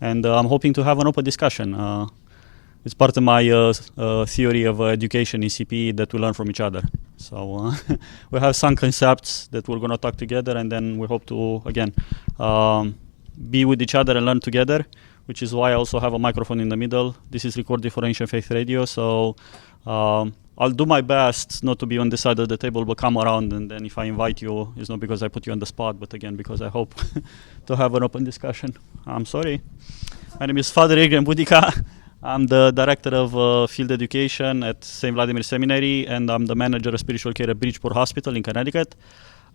And I'm hoping to have an open discussion. It's part of my theory of education in ACPE that we learn from each other. So we have some concepts that we're going to talk together, and then we hope to, again, be with each other and learn together, which is why I also have a microphone in the middle. This is recorded for Ancient Faith Radio, so I'll do my best not to be on this side of the table, but come around, and then if I invite you, it's not because I put you on the spot, but again, because I hope to have an open discussion. I'm sorry. My name is Father Adrian Budica. I'm the director of field education at St. Vladimir Seminary, and I'm the manager of spiritual care at Bridgeport Hospital in Connecticut.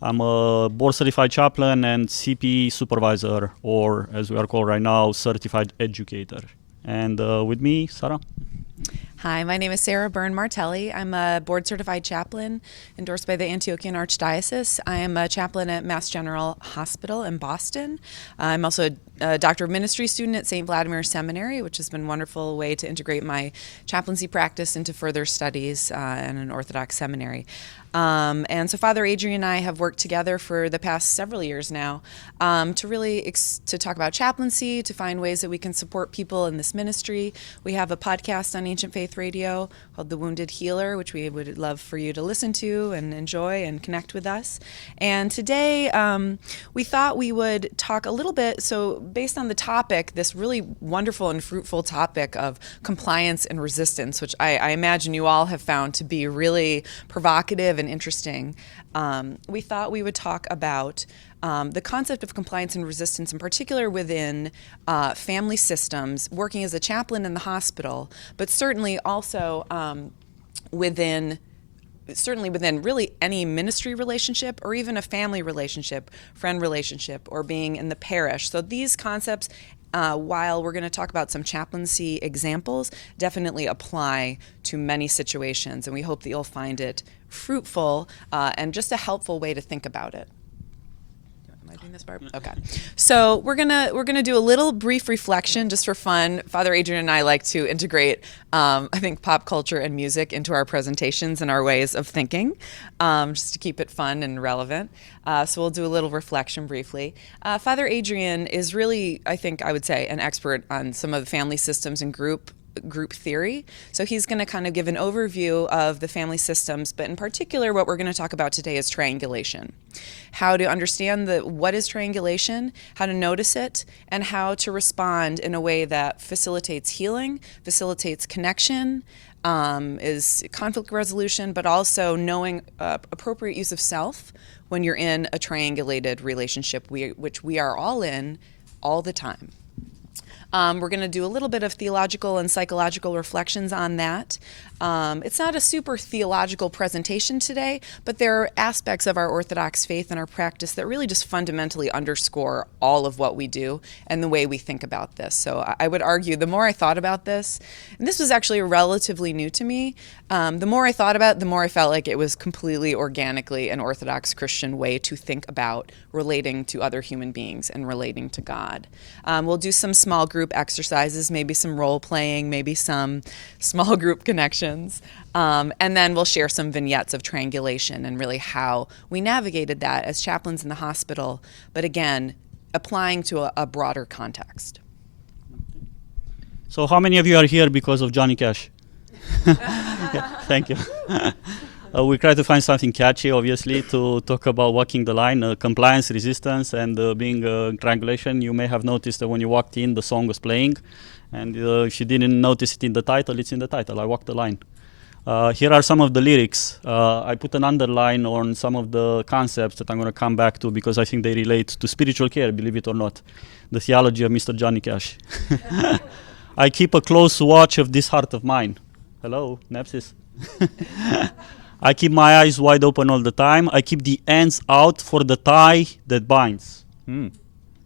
I'm a board-certified chaplain and CPE supervisor, or as we are called right now, certified educator. And with me, Sara. Hi, my name is Sara Byrne-Martelli. I'm a board-certified chaplain endorsed by the Antiochian Archdiocese. I am a chaplain at Mass General Hospital in Boston. I'm also a Doctor of Ministry student at St. Vladimir Seminary, which has been a wonderful way to integrate my chaplaincy practice into further studies in an Orthodox seminary. And so Father Adrian and I have worked together for the past several years now to really to talk about chaplaincy, to find ways that we can support people in this ministry. We have a podcast on Ancient Faith Radio called The Wounded Healer, which we would love for you to listen to and enjoy and connect with us. And today we thought we would talk a little bit, so based on the topic, this really wonderful and fruitful topic of compliance and resistance, which I imagine you all have found to be really provocative and interesting, we thought we would talk about the concept of compliance and resistance, in particular within family systems, working as a chaplain in the hospital, but certainly also within really any ministry relationship or even a family relationship, friend relationship, or being in the parish. So these concepts, while we're going to talk about some chaplaincy examples, definitely apply to many situations, and we hope that you'll find it fruitful and just a helpful way to think about it. This part? Okay. So we're gonna do a little brief reflection just for fun. Father Adrian and I like to integrate, I think, pop culture and music into our presentations and our ways of thinking, just to keep it fun and relevant. So we'll do a little reflection briefly. Father Adrian is really, I think, I would say, an expert on some of the family systems and group theory. So he's going to kind of give an overview of the family systems, but in particular what we're going to talk about today is triangulation. How to understand what is triangulation, how to notice it, and how to respond in a way that facilitates healing, facilitates connection, is conflict resolution, but also knowing appropriate use of self when you're in a triangulated relationship, which we are all in all the time. We're going to do a little bit of theological and psychological reflections on that. It's not a super theological presentation today, but there are aspects of our Orthodox faith and our practice that really just fundamentally underscore all of what we do and the way we think about this. So I would argue the more I thought about this, and this was actually relatively new to me, the more I thought about it, the more I felt like it was completely organically an Orthodox Christian way to think about relating to other human beings and relating to God. We'll do some small group exercises, maybe some role playing, maybe some small group connections. And then we'll share some vignettes of triangulation and really how we navigated that as chaplains in the hospital, but again, applying to a broader context. So how many of you are here because of Johnny Cash? Yeah, thank you. We try to find something catchy, obviously, to talk about walking the line, compliance, resistance, and being triangulation. You may have noticed that when you walked in, the song was playing. And if you didn't notice it in the title, it's in the title, I Walk the Line. Here are some of the lyrics. I put an underline on some of the concepts that I'm going to come back to because I think they relate to spiritual care, believe it or not. The theology of Mr. Johnny Cash. I keep a close watch of this heart of mine. Hello, Nepsis. I keep my eyes wide open all the time. I keep the ends out for the tie that binds.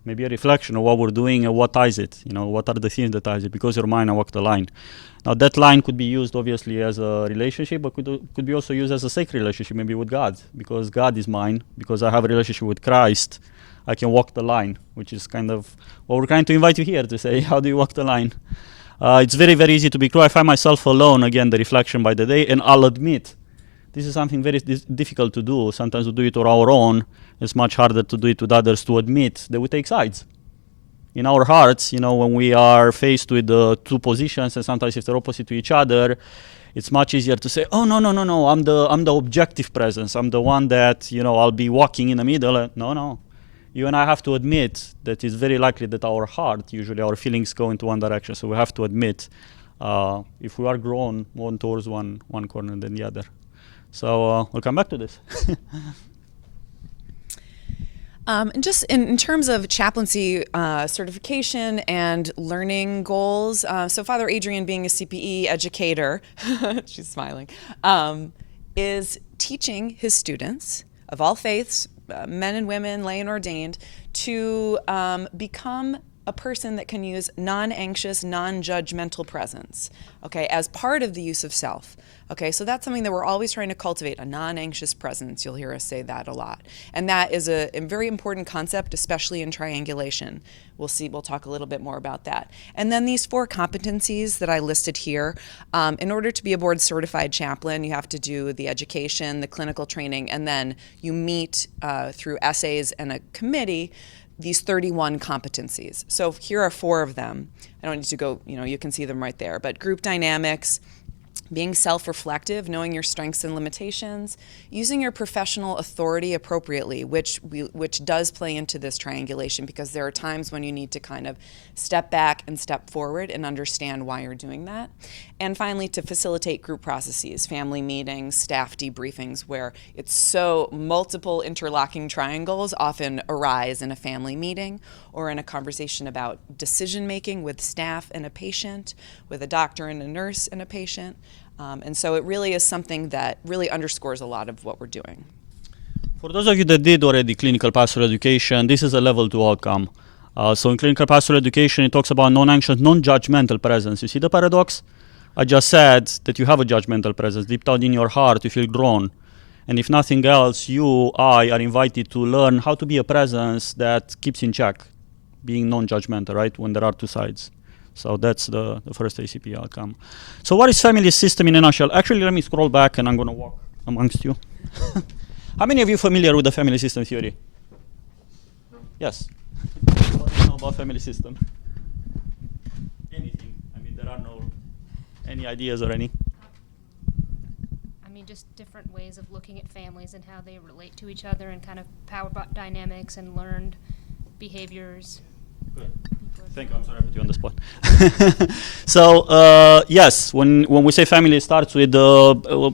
Maybe a reflection of what we're doing and what ties it. You know, what are the things that ties it? Because you're mine, I walk the line. Now that line could be used obviously as a relationship, but could be also used as a sacred relationship, maybe with God. Because God is mine, because I have a relationship with Christ, I can walk the line, which is kind of what we're trying to invite you here to say, how do you walk the line? It's very, very easy to be true. I find myself alone, again, the reflection by the day, and I'll admit, this is something very difficult to do. Sometimes we do it on our own. It's much harder to do it with others, to admit that we take sides. in our hearts, when we are faced with two positions, and sometimes if they're opposite to each other, it's much easier to say, oh, no, I'm the objective presence. I'm the one that, I'll be walking in the middle. No. You and I have to admit that it's very likely that our heart, usually our feelings go into one direction. So we have to admit if we are drawn more towards one corner than the other. So we'll come back to this. And just in terms of chaplaincy certification and learning goals, so Father Adrian, being a CPE educator, she's smiling, is teaching his students of all faiths, men and women, lay and ordained, to become a person that can use non-anxious, non-judgmental presence, okay, as part of the use of self. Okay, so that's something that we're always trying to cultivate, a non-anxious presence. You'll hear us say that a lot. And that is a very important concept, especially in triangulation. We'll talk a little bit more about that. And then these 4 competencies that I listed here, in order to be a board certified chaplain, you have to do the education, the clinical training, and then you meet through essays and a committee these 31 competencies. So here are 4 of them. I don't need to go, you can see them right there. But group dynamics, being self-reflective, knowing your strengths and limitations, using your professional authority appropriately, which does play into this triangulation, because there are times when you need to kind of step back and step forward and understand why you're doing that. And finally, to facilitate group processes, family meetings, staff debriefings, where it's so multiple interlocking triangles often arise in a family meeting or in a conversation about decision making with staff and a patient, with a doctor and a nurse and a patient. And so it really is something that really underscores a lot of what we're doing. For those of you that did already clinical pastoral education, this is a level 2 outcome. So in clinical pastoral education, it talks about non-anxious, non-judgmental presence. You see the paradox? I just said that you have a judgmental presence. Deep down in your heart, you feel drawn. And if nothing else, I are invited to learn how to be a presence that keeps in check, being non-judgmental, right, when there are 2 sides. So that's the first ACPE outcome. So what is family system in a nutshell? Actually, let me scroll back and I'm going to walk amongst you. How many of you are familiar with the family system theory? Yes. What do you know about family system? Anything? I mean, there are any ideas or any? I mean, just different ways of looking at families and how they relate to each other, and kind of power dynamics and learned behaviors. Good. Thank you. I'm sorry I put you on the spot. So yes, when we say family, it starts with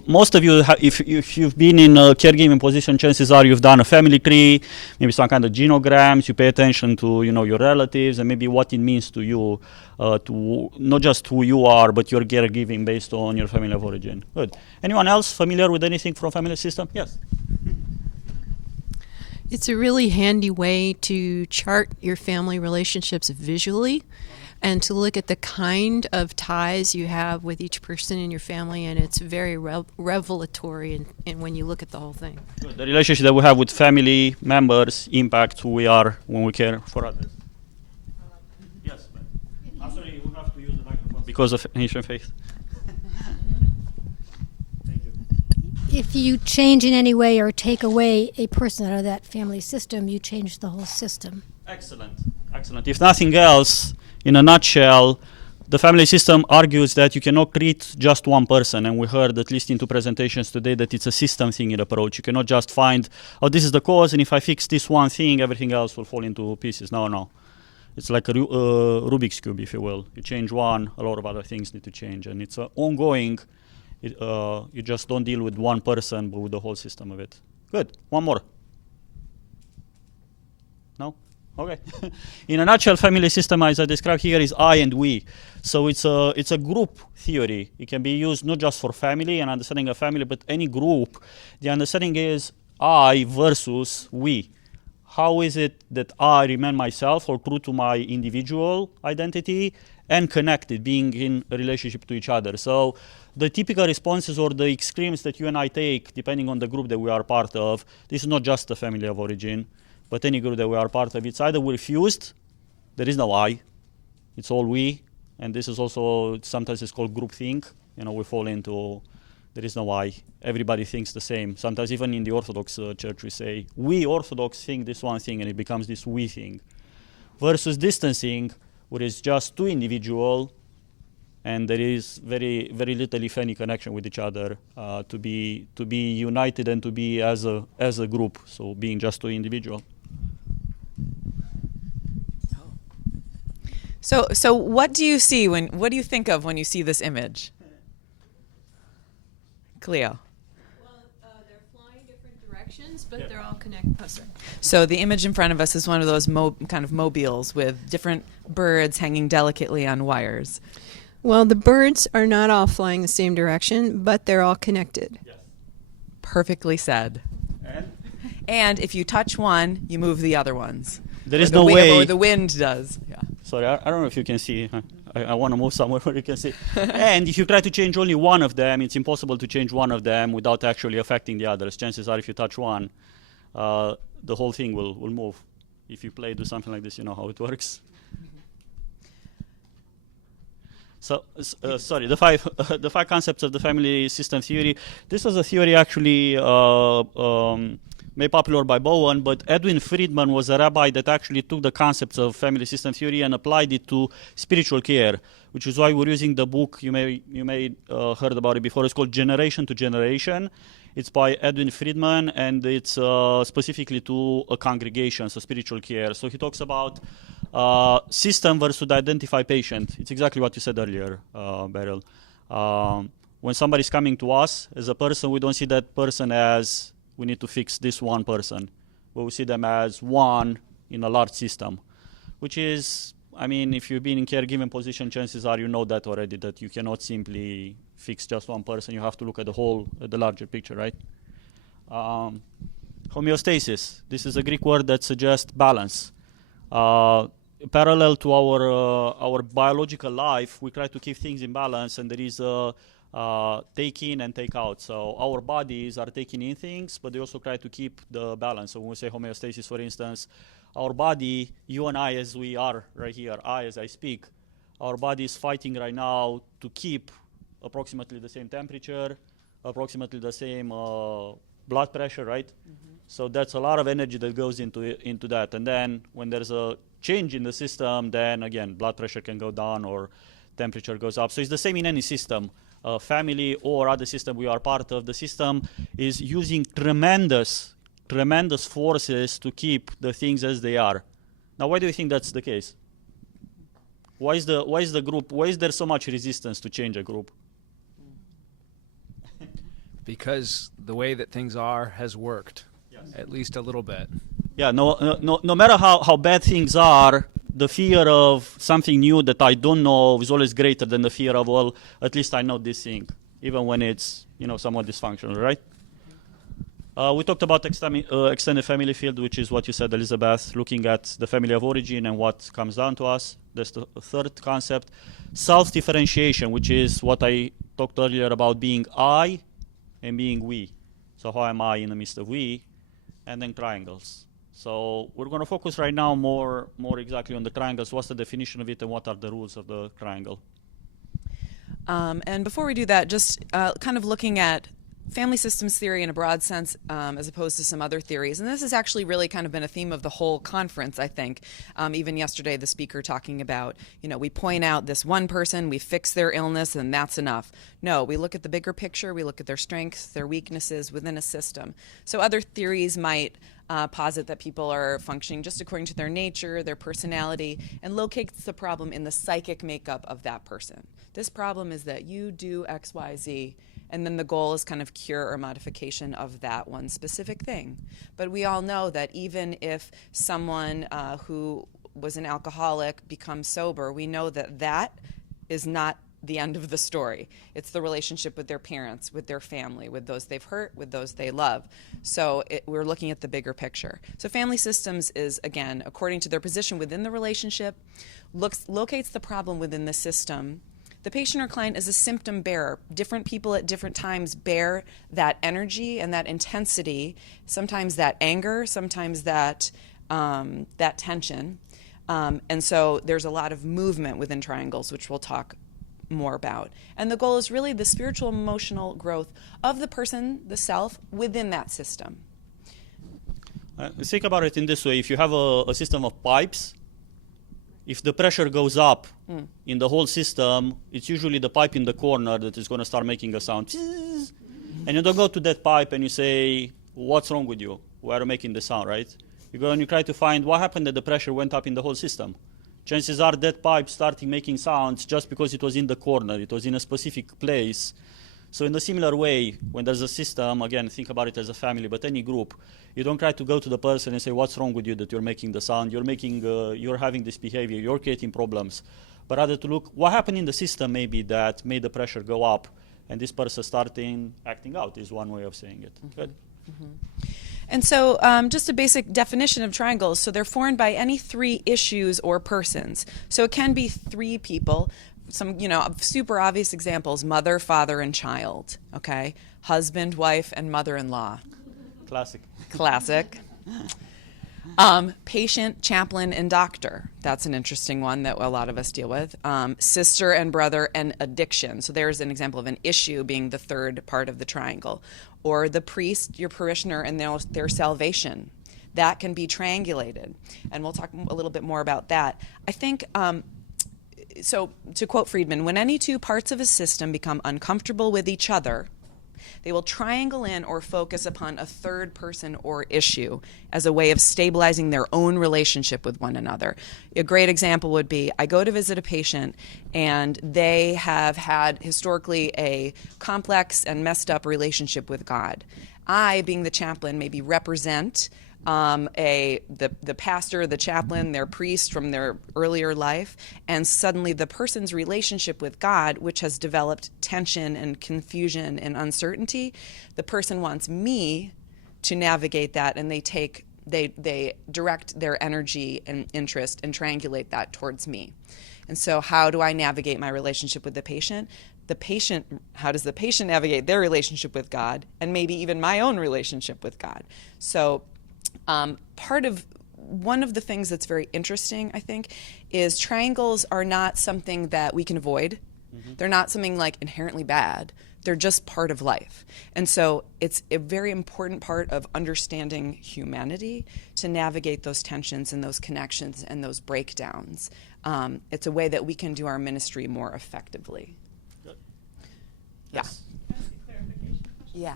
most of you. If you've been in a caregiving position, chances are you've done a family tree, maybe some kind of genograms. You pay attention to your relatives and maybe what it means to you, to not just who you are, but your caregiving based on your family of origin. Good. Anyone else familiar with anything from family system? Yes. It's a really handy way to chart your family relationships visually and to look at the kind of ties you have with each person in your family, and it's very revelatory in when you look at the whole thing. Good. The relationship that we have with family members impacts who we are when we care for others. Yes. I'm sorry, we have to use the microphone because of Haitian faith. If you change in any way or take away a person out of that family system, you change the whole system. Excellent, excellent. If nothing else, in a nutshell, the family system argues that you cannot treat just one person, and we heard, at least in 2 presentations today, that it's a system thinking approach. You cannot just find, oh, this is the cause, and if I fix this one thing, everything else will fall into pieces. No. It's like a Rubik's Cube, if you will. You change one, a lot of other things need to change, and it's ongoing. You just don't deal with one person, but with the whole system of it. Good. One more. No? Okay. In a nutshell, family system, as I described here, is I and we. So it's a group theory. It can be used not just for family and understanding a family, but any group. The understanding is I versus we. How is it that I remain myself or true to my individual identity and connected, being in a relationship to each other? So the typical responses or the extremes that you and I take, depending on the group that we are part of, this is not just the family of origin, but any group that we are part of, it's either we're fused, there is no I, it's all we, and this is also, sometimes it's called groupthink. We fall into, there is no I, everybody thinks the same. Sometimes even in the Orthodox church we say, we Orthodox think this one thing, and it becomes this we thing. versus distancing, where it's just two individuals, and there is very, very little, if any, connection with each other to be united and to be as a group. So being just two individuals. So what do you see what do you think of when you see this image? Cleo. Well, they're flying different directions, but they're all connected. Oh, sorry. So the image in front of us is one of those kind of mobiles with different birds hanging delicately on wires. Well, the birds are not all flying the same direction, but they're all connected. Yes. Perfectly said. And if you touch one, you move the other ones. There is no way. Or the wind does. Yeah. Sorry, I don't know if you can see. I want to move somewhere where you can see. And if you try to change only one of them, it's impossible to change one of them without actually affecting the others. Chances are if you touch one, the whole thing will move. If you do something like this, you know how it works. So, sorry, the five concepts of the family system theory. This was a theory actually made popular by Bowen, but Edwin Friedman was a rabbi that actually took the concepts of family system theory and applied it to spiritual care, which is why we're using the book. You may heard about it before. It's called Generation to Generation. It's by Edwin Friedman, and it's specifically to a congregation, so spiritual care. So he talks about system versus identify patient. It's exactly what you said earlier, Beryl. When somebody's coming to us as a person, we don't see that person as we need to fix this one person, but we see them as one in a large system, which is, I mean, if you've been in caregiving position, chances are you know that already, that you cannot simply fix just one person. You have to look at the larger picture, right? Homeostasis. This is a Greek word that suggests balance. Parallel to our biological life, we try to keep things in balance, and there is a take in and take out. So our bodies are taking in things, but they also try to keep the balance. So when we say homeostasis, for instance, our body, you and I as we are right here, I as I speak, our body is fighting right now to keep approximately the same temperature, approximately the same blood pressure, right? Mm-hmm. So that's a lot of energy that goes into that. And then when there's a change in the system, then again, blood pressure can go down or temperature goes up. So it's the same in any system. Family or other system we are part of, the system is using tremendous forces to keep the things as they are. Now, why do you think that's the case? Why is there so much resistance to change a group? Because the way that things are has worked, yes. At least a little bit. Yeah, no matter how bad things are, the fear of something new that I don't know is always greater than the fear of, well, at least I know this thing, even when it's, somewhat dysfunctional, right? We talked about extended family field, which is what you said, Elizabeth, looking at the family of origin and what comes down to us. That's the third concept. Self-differentiation, which is what I talked earlier about being I and being we. So how am I in the midst of we? And then triangles. So we're going to focus right now more exactly on the triangles. What's the definition of it and what are the rules of the triangle? And before we do that, just kind of looking at family systems theory in a broad sense as opposed to some other theories. And this has actually really kind of been a theme of the whole conference, I think. Even yesterday, the speaker talking about, we point out this one person, we fix their illness, and that's enough. No, we look at the bigger picture, we look at their strengths, their weaknesses within a system. So other theories might posit that people are functioning just according to their nature, their personality, and locates the problem in the psychic makeup of that person. This problem is that you do X, Y, Z, and then the goal is kind of cure or modification of that one specific thing. But we all know that even if someone who was an alcoholic becomes sober, we know that that is not the end of the story. It's the relationship with their parents, with their family, with those they've hurt, with those they love. So we're looking at the bigger picture. So family systems is, again, according to their position within the relationship, locates the problem within the system. The patient or client is a symptom bearer. Different people at different times bear that energy and that intensity, sometimes that anger, sometimes that tension. And so there's a lot of movement within triangles, which we'll talk more about. And the goal is really the spiritual emotional growth of the person, the self, within that system. Think about it in this way. If you have a system of pipes, if the pressure goes up in the whole system, it's usually the pipe in the corner that is going to start making a sound. And you don't go to that pipe and you say, what's wrong with you? Why are you making the sound, right? You go and you try to find what happened that the pressure went up in the whole system. Chances are that pipe started making sounds just because it was in the corner. It was in a specific place. So in a similar way, when there's a system, again, think about it as a family, but any group, you don't try to go to the person and say, what's wrong with you that you're making the sound? You're having this behavior, you're creating problems. But rather to look, what happened in the system maybe that made the pressure go up, and this person starting acting out is one way of saying it. Good. And so just a basic definition of triangles. So they're formed by any three issues or persons. So it can be three people. Some, super obvious examples: mother, father, and child. Okay, husband, wife, and mother-in-law. Classic. Classic. Patient, chaplain, and doctor. That's an interesting one that a lot of us deal with. Sister and brother, and addiction. So there's an example of an issue being the third part of the triangle. Or the priest, your parishioner, and their salvation. That can be triangulated. And we'll talk a little bit more about that. I think, so to quote Friedman, when any two parts of a system become uncomfortable with each other, they will triangle in or focus upon a third person or issue as a way of stabilizing their own relationship with one another. A great example would be, I go to visit a patient and they have had historically a complex and messed up relationship with God. I, being the chaplain, maybe represent the pastor, the chaplain, their priest from their earlier life, and suddenly the person's relationship with God, which has developed tension and confusion and uncertainty, the person wants me to navigate that, and they direct their energy and interest and triangulate that towards me. And so how do I navigate my relationship with the patient? How does the patient navigate their relationship with God, and maybe even my own relationship with God? So one of the things that's very interesting, I think, is triangles are not something that we can avoid. Mm-hmm. They're not something like inherently bad. They're just part of life. And so it's a very important part of understanding humanity to navigate those tensions and those connections and those breakdowns. It's a way that we can do our ministry more effectively. Good. Yeah. Yes. Can I ask a clarification question? Yeah.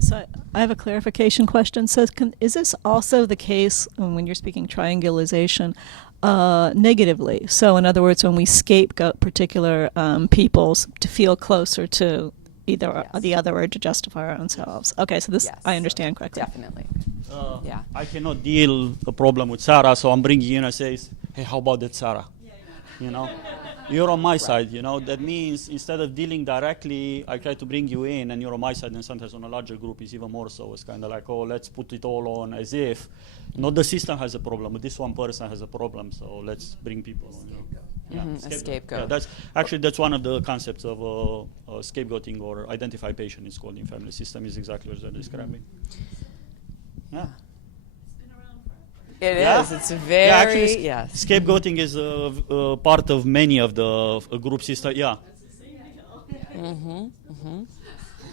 So I have a clarification question. So is this also the case when you're speaking triangulation negatively? So in other words, when we scapegoat particular peoples to feel closer to either the other or to justify our own selves. Okay, so this I understand correctly. Definitely. Yeah. I cannot deal a problem with Sara, so I'm bringing you in and say, hey, how about that, Sara? You're on my side, That means instead of dealing directly, I try to bring you in, and you're on my side, and sometimes on a larger group is even more so. It's kind of like, let's put it all on as if not the system has a problem, but this one person has a problem, so let's bring people on. A scapegoat. Yeah, that's one of the concepts of scapegoating or identify patient. It's called in family system. Is exactly what you're describing. Yeah. It is. It's very, actually, yes. Scapegoating is a part of many of the group systems. Yeah.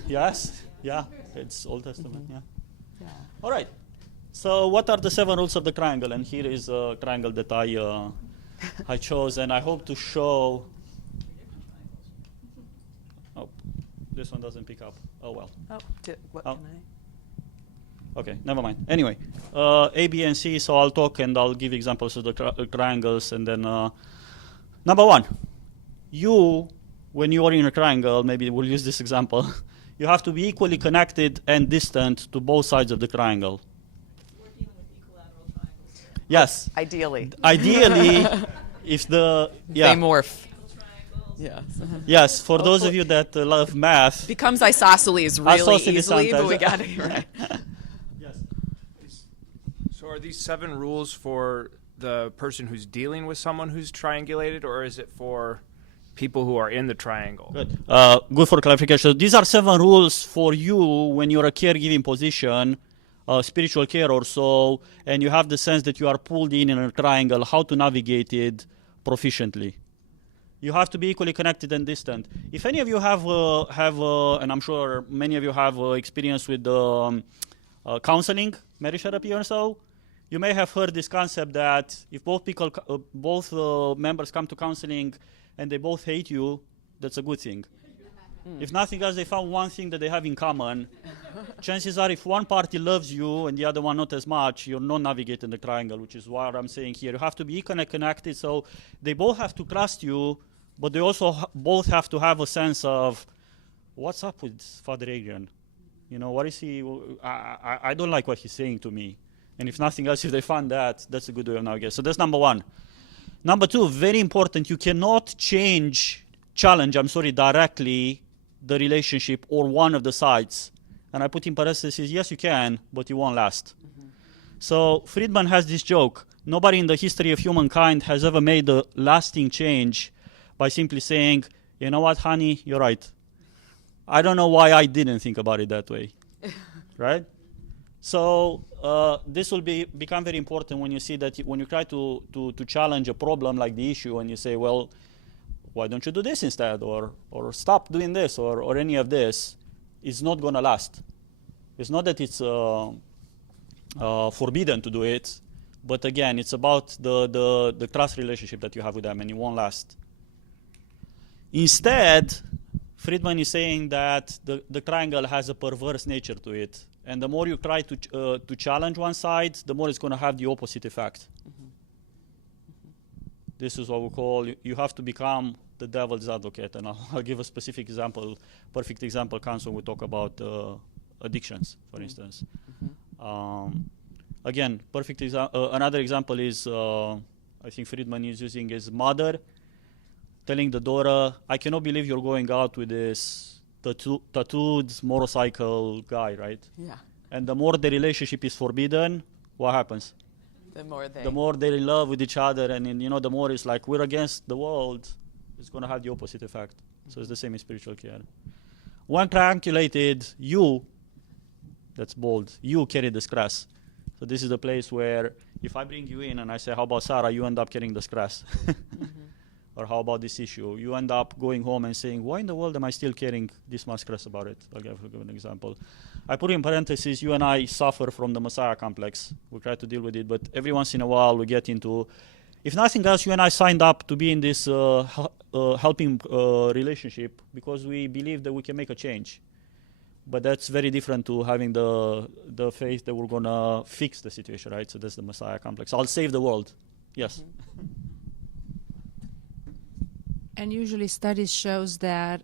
Yes. Yeah. It's Old Testament. Yeah. All right. So what are the 7 rules of the triangle? And here is a triangle that I chose, and I hope to show. Oh, this one doesn't pick up. Oh well. Can I? Okay, never mind. Anyway, A, B, and C, so I'll talk and I'll give examples of the triangles. And then, number 1, when you are in a triangle, maybe we'll use this example, you have to be equally connected and distant to both sides of the triangle. We're dealing with equilateral triangles. Yes. Ideally, if the... They morph. Yes. Yes, for those of you that love math... Becomes isosceles really easily, but we got it right. So are these 7 rules for the person who's dealing with someone who's triangulated, or is it for people who are in the triangle? Good. Good for clarification. These are 7 rules for you when you're a caregiving position, spiritual care or so, and you have the sense that you are pulled in a triangle, how to navigate it proficiently. You have to be equally connected and distant. If any of you have and I'm sure many of you have experience with counseling, marriage therapy or so, you may have heard this concept that if both members come to counseling and they both hate you, that's a good thing. If nothing else, they found one thing that they have in common. Chances are, if one party loves you and the other one not as much, you're not navigating the triangle, which is what I'm saying here. You have to be connected, so they both have to trust you, but they also both have to have a sense of, what's up with Father Adrian? You know, what is he? I don't like what he's saying to me. And if nothing else, if they find that, that's a good way of navigating. So that's number one. Number two, very important, you cannot challenge directly the relationship or one of the sides. And I put in parentheses, yes, you can, but it won't last. So Friedman has this joke. Nobody in the history of humankind has ever made a lasting change by simply saying, you know what, honey, you're right. I don't know why I didn't think about it that way, right? So this will become very important when you see that when you try to challenge a problem like the issue and you say, well, why don't you do this instead, or stop doing this, or any of this, it's not going to last. It's not that it's forbidden to do it, but again, it's about the trust relationship that you have with them, and it won't last. Instead, Friedman is saying that the triangle has a perverse nature to it, and the more you try to challenge one side, the more it's going to have the opposite effect. This is what we call, you have to become the devil's advocate. And I'll give a specific example, perfect example comes when we talk about addictions, for instance. Again, another example is, I think Friedman is using his mother telling the daughter, I cannot believe you're going out with this tattooed motorcycle guy, right? Yeah. And the more the relationship is forbidden, what happens? The more they're in love with each other, and the more it's like we're against the world, it's going to have the opposite effect. So it's the same in spiritual care. When triangulated, that's bold, you carry the stress. So this is the place where if I bring you in and I say, how about Sara, you end up carrying the stress. Or how about this issue? You end up going home and saying, why in the world am I still carrying this much stress about it? I'll give an example. I put in parentheses, you and I suffer from the Messiah complex. We try to deal with it, but every once in a while we get into, if nothing else, you and I signed up to be in this helping relationship because we believe that we can make a change. But that's very different to having the faith that we're going to fix the situation, right? So that's the Messiah complex. I'll save the world. Yes. And usually studies shows that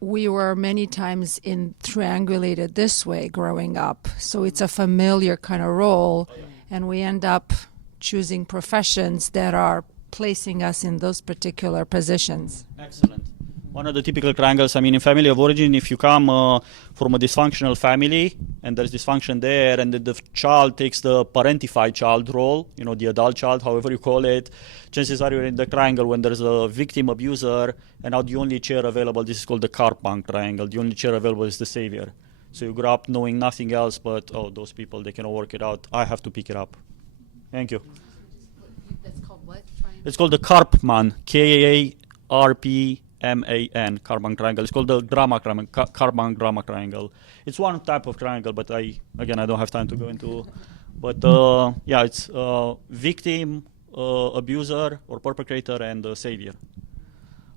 we were many times triangulated this way growing up. So it's a familiar kind of role, and we end up choosing professions that are placing us in those particular positions. Excellent. One of the typical triangles, in family of origin, if you come from a dysfunctional family and there's dysfunction there and the child takes the parentified child role, the adult child, however you call it, chances are you're in the triangle when there's a victim abuser and now the only chair available, this is called the Karpman triangle, the only chair available is the savior. So you grow up knowing nothing else but, those people, they cannot work it out. I have to pick it up. Thank you. That's called what? It's called the Karpman, K-A-R-P-M-A-N, Karpman triangle. It's called the Karpman drama triangle. It's one type of triangle, but I don't have time to go into. But it's victim, abuser, or perpetrator, and savior.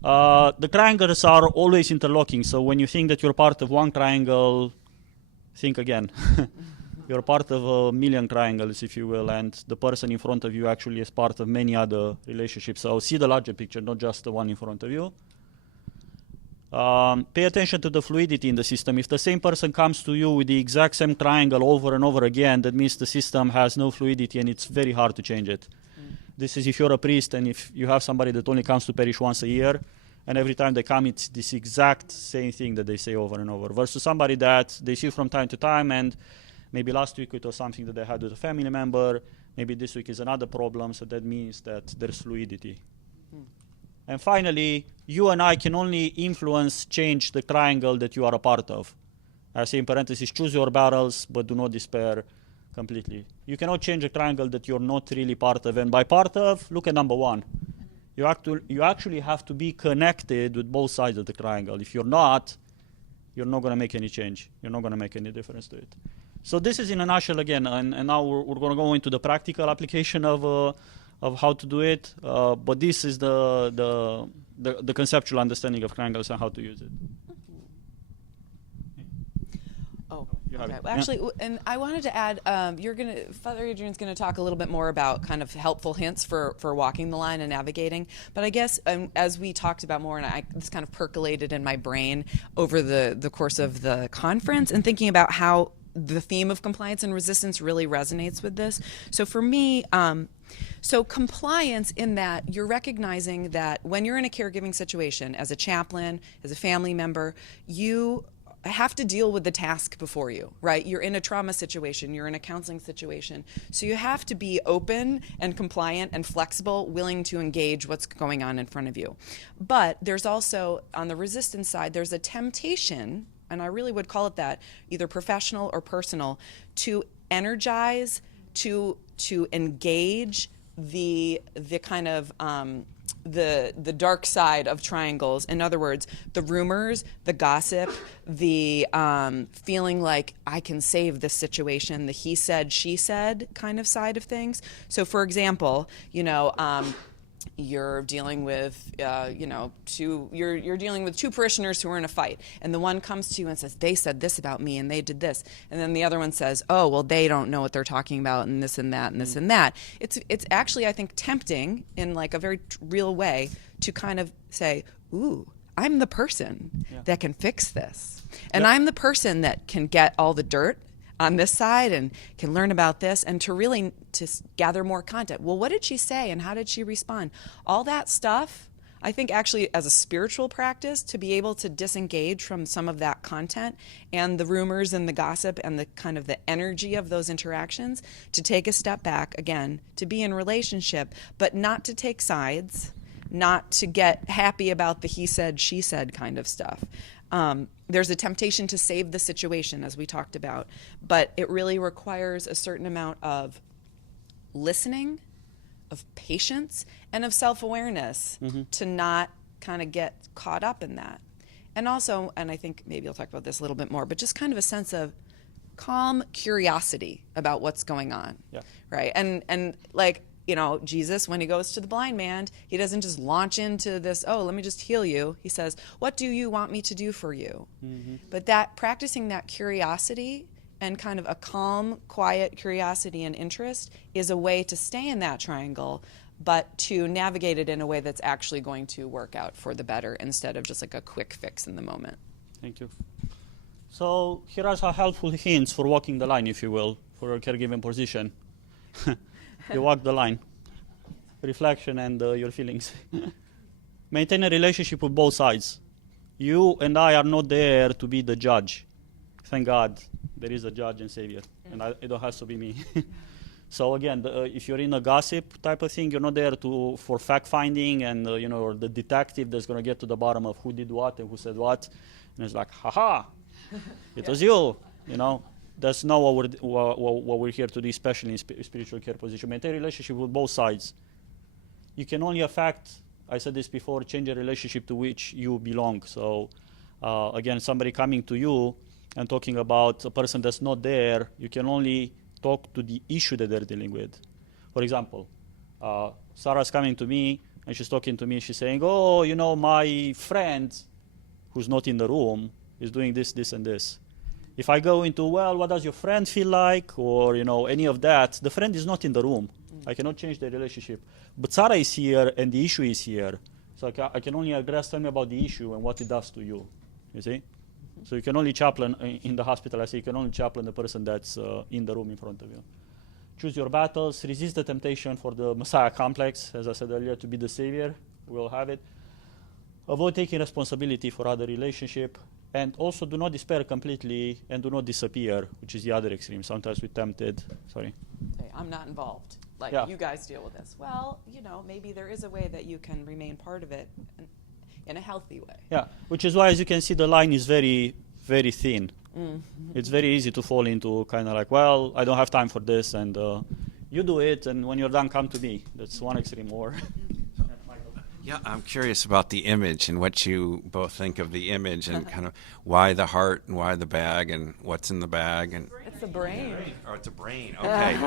The triangles are always interlocking. So when you think that you're part of one triangle, think again. You're part of a million triangles, if you will, and the person in front of you actually is part of many other relationships. So see the larger picture, not just the one in front of you. Pay attention to the fluidity in the system. If the same person comes to you with the exact same triangle over and over again, that means the system has no fluidity and it's very hard to change it. This is if you're a priest and if you have somebody that only comes to parish once a year, and every time they come, it's this exact same thing that they say over and over, versus somebody that they see from time to time, and maybe last week it was something that they had with a family member, maybe this week is another problem, so that means that there's fluidity. And finally, you and I can only change the triangle that you are a part of. I say in parentheses, choose your battles, but do not despair completely. You cannot change a triangle that you're not really part of. And by part of, look at number one. You actually have to be connected with both sides of the triangle. If you're not going to make any change. You're not going to make any difference to it. So this is in a nutshell again, and now we're going to go into the practical application of how to do it. But this is the conceptual understanding of triangles and how to use it. Oh, You have okay. it. Well, actually, and I wanted to add, Father Adrian's going to talk a little bit more about kind of helpful hints for walking the line and navigating. But I guess as we talked about more, and this kind of percolated in my brain over the course of the conference, and thinking about how the theme of compliance and resistance really resonates with this. So for me, so compliance in that you're recognizing that when you're in a caregiving situation, as a chaplain, as a family member, you have to deal with the task before you, right? You're in a trauma situation, you're in a counseling situation. So you have to be open and compliant and flexible, willing to engage what's going on in front of you. But there's also, on the resistance side, there's a temptation, and I really would call it that, either professional or personal, to energize, to engage the kind of the dark side of triangles. In other words, the rumors, the gossip, the feeling like I can save this situation, the he said, she said kind of side of things. So for example, you're dealing with you're dealing with two parishioners who are in a fight, and the one comes to you and says, they said this about me and they did this, and then the other one says, oh well, they don't know what they're talking about and this and that and this and that. It's actually, I think, tempting in like a very real way to kind of say, ooh, I'm the person that can fix this, and I'm the person that can get all the dirt on this side and can learn about this, and to gather more content. Well, what did she say and how did she respond? All that stuff, I think actually as a spiritual practice, to be able to disengage from some of that content and the rumors and the gossip and the kind of the energy of those interactions, to take a step back, again, to be in relationship, but not to take sides, not to get happy about the he said, she said kind of stuff. There's a temptation to save the situation, as we talked about, but it really requires a certain amount of listening, of patience, and of self-awareness to not kind of get caught up in that. And also, and I think maybe I'll talk about this a little bit more, but just kind of a sense of calm curiosity about what's going on, right? And like, Jesus, when he goes to the blind man, he doesn't just launch into this, oh, let me just heal you. He says, what do you want me to do for you? But that practicing that curiosity and kind of a calm, quiet curiosity and interest is a way to stay in that triangle, but to navigate it in a way that's actually going to work out for the better instead of just like a quick fix in the moment. Thank you. So here are some helpful hints for walking the line, if you will, for a caregiving position. You walk the line. Reflection and your feelings. Maintain a relationship with both sides. You and I are not there to be the judge. Thank God there is a judge and savior, and it don't have to be me. So again, if you're in a gossip type of thing, you're not there for fact finding and or the detective that's going to get to the bottom of who did what and who said what, and it's like, haha, it was you. That's not what we're here to do, especially in spiritual care position. Maintain relationship with both sides. You can only affect, I said this before, change a relationship to which you belong. So again, somebody coming to you and talking about a person that's not there, you can only talk to the issue that they're dealing with. For example, Sara's coming to me and she's talking to me, she's saying, oh, my friend who's not in the room is doing this, this, and this. If I go into, well, what does your friend feel like, or any of that, the friend is not in the room. I cannot change the relationship. But Sara is here, and the issue is here. So I can only address, tell me about the issue and what it does to you. You see? So you can only chaplain in the hospital. I say you can only chaplain the person that's in the room in front of you. Choose your battles. Resist the temptation for the Messiah complex, as I said earlier, to be the savior. We'll have it. Avoid taking responsibility for other relationship. And also do not despair completely and do not disappear, which is the other extreme. Sometimes we're tempted. Sorry. Okay, I'm not involved. You guys deal with this. Well, maybe there is a way that you can remain part of it in a healthy way. Yeah, which is why, as you can see, the line is very, very thin. It's very easy to fall into kind of like, well, I don't have time for this, and you do it, and when you're done, come to me. That's one extreme. Or Yeah, I'm curious about the image and what you both think of the image and kind of why the heart and why the bag and what's in the bag. And It's It's a brain. Oh, it's a brain. Okay.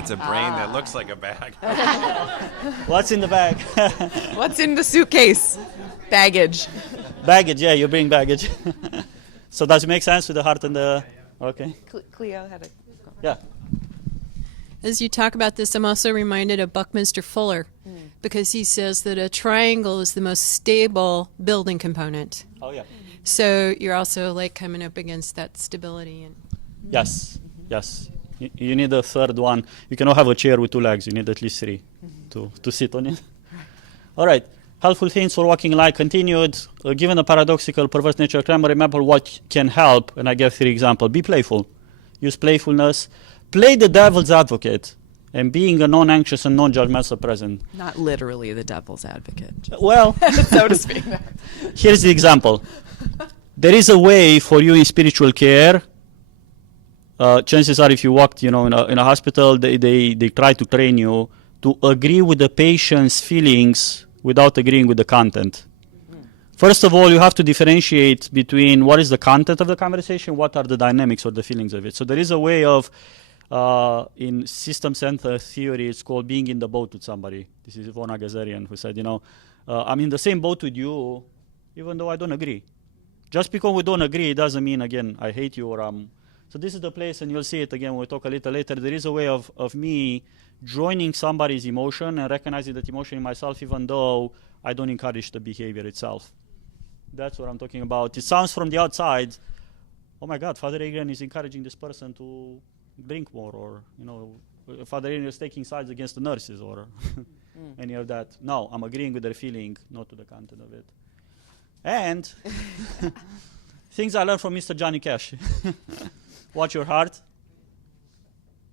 It's a brain that looks like a bag. What's in the bag? What's in the suitcase? Baggage. Baggage, yeah, you bring baggage. So does it make sense with the heart and the... Okay. Cleo had a... Yeah. As you talk about this, I'm also reminded of Buckminster Fuller, because he says that a triangle is the most stable building component. Oh, yeah. So you're also like coming up against that stability. And Yes, yes. You need a third one. You cannot have a chair with two legs. You need at least three to sit on it. All right. Helpful things for walking in light continued. Given the paradoxical, perverse nature of crime, remember what can help. And I gave 3 examples. Be playful. Use playfulness. Play the devil's advocate. And being a non-anxious and non-judgmental present. Not literally the devil's advocate. Well, so to speak. Here's the example. There is a way for you in spiritual care. Chances are if you walked, in a hospital, they try to train you to agree with the patient's feelings without agreeing with the content. First of all, you have to differentiate between what is the content of the conversation, what are the dynamics or the feelings of it. So there is a way of, in system-centered theory, it's called being in the boat with somebody. This is Ivona Gazarian who said, I'm in the same boat with you, even though I don't agree. Just because we don't agree, it doesn't mean, again, I hate you or I'm... So this is the place, and you'll see it again when we talk a little later. There is a way of me joining somebody's emotion and recognizing that emotion in myself, even though I don't encourage the behavior itself. That's what I'm talking about. It sounds from the outside, oh my God, Father Adrian is encouraging this person to drink more, or, Father Adrian is taking sides against the nurses, or any of that. No, I'm agreeing with their feeling, not to the content of it. And things I learned from Mr. Johnny Cash. Watch your heart.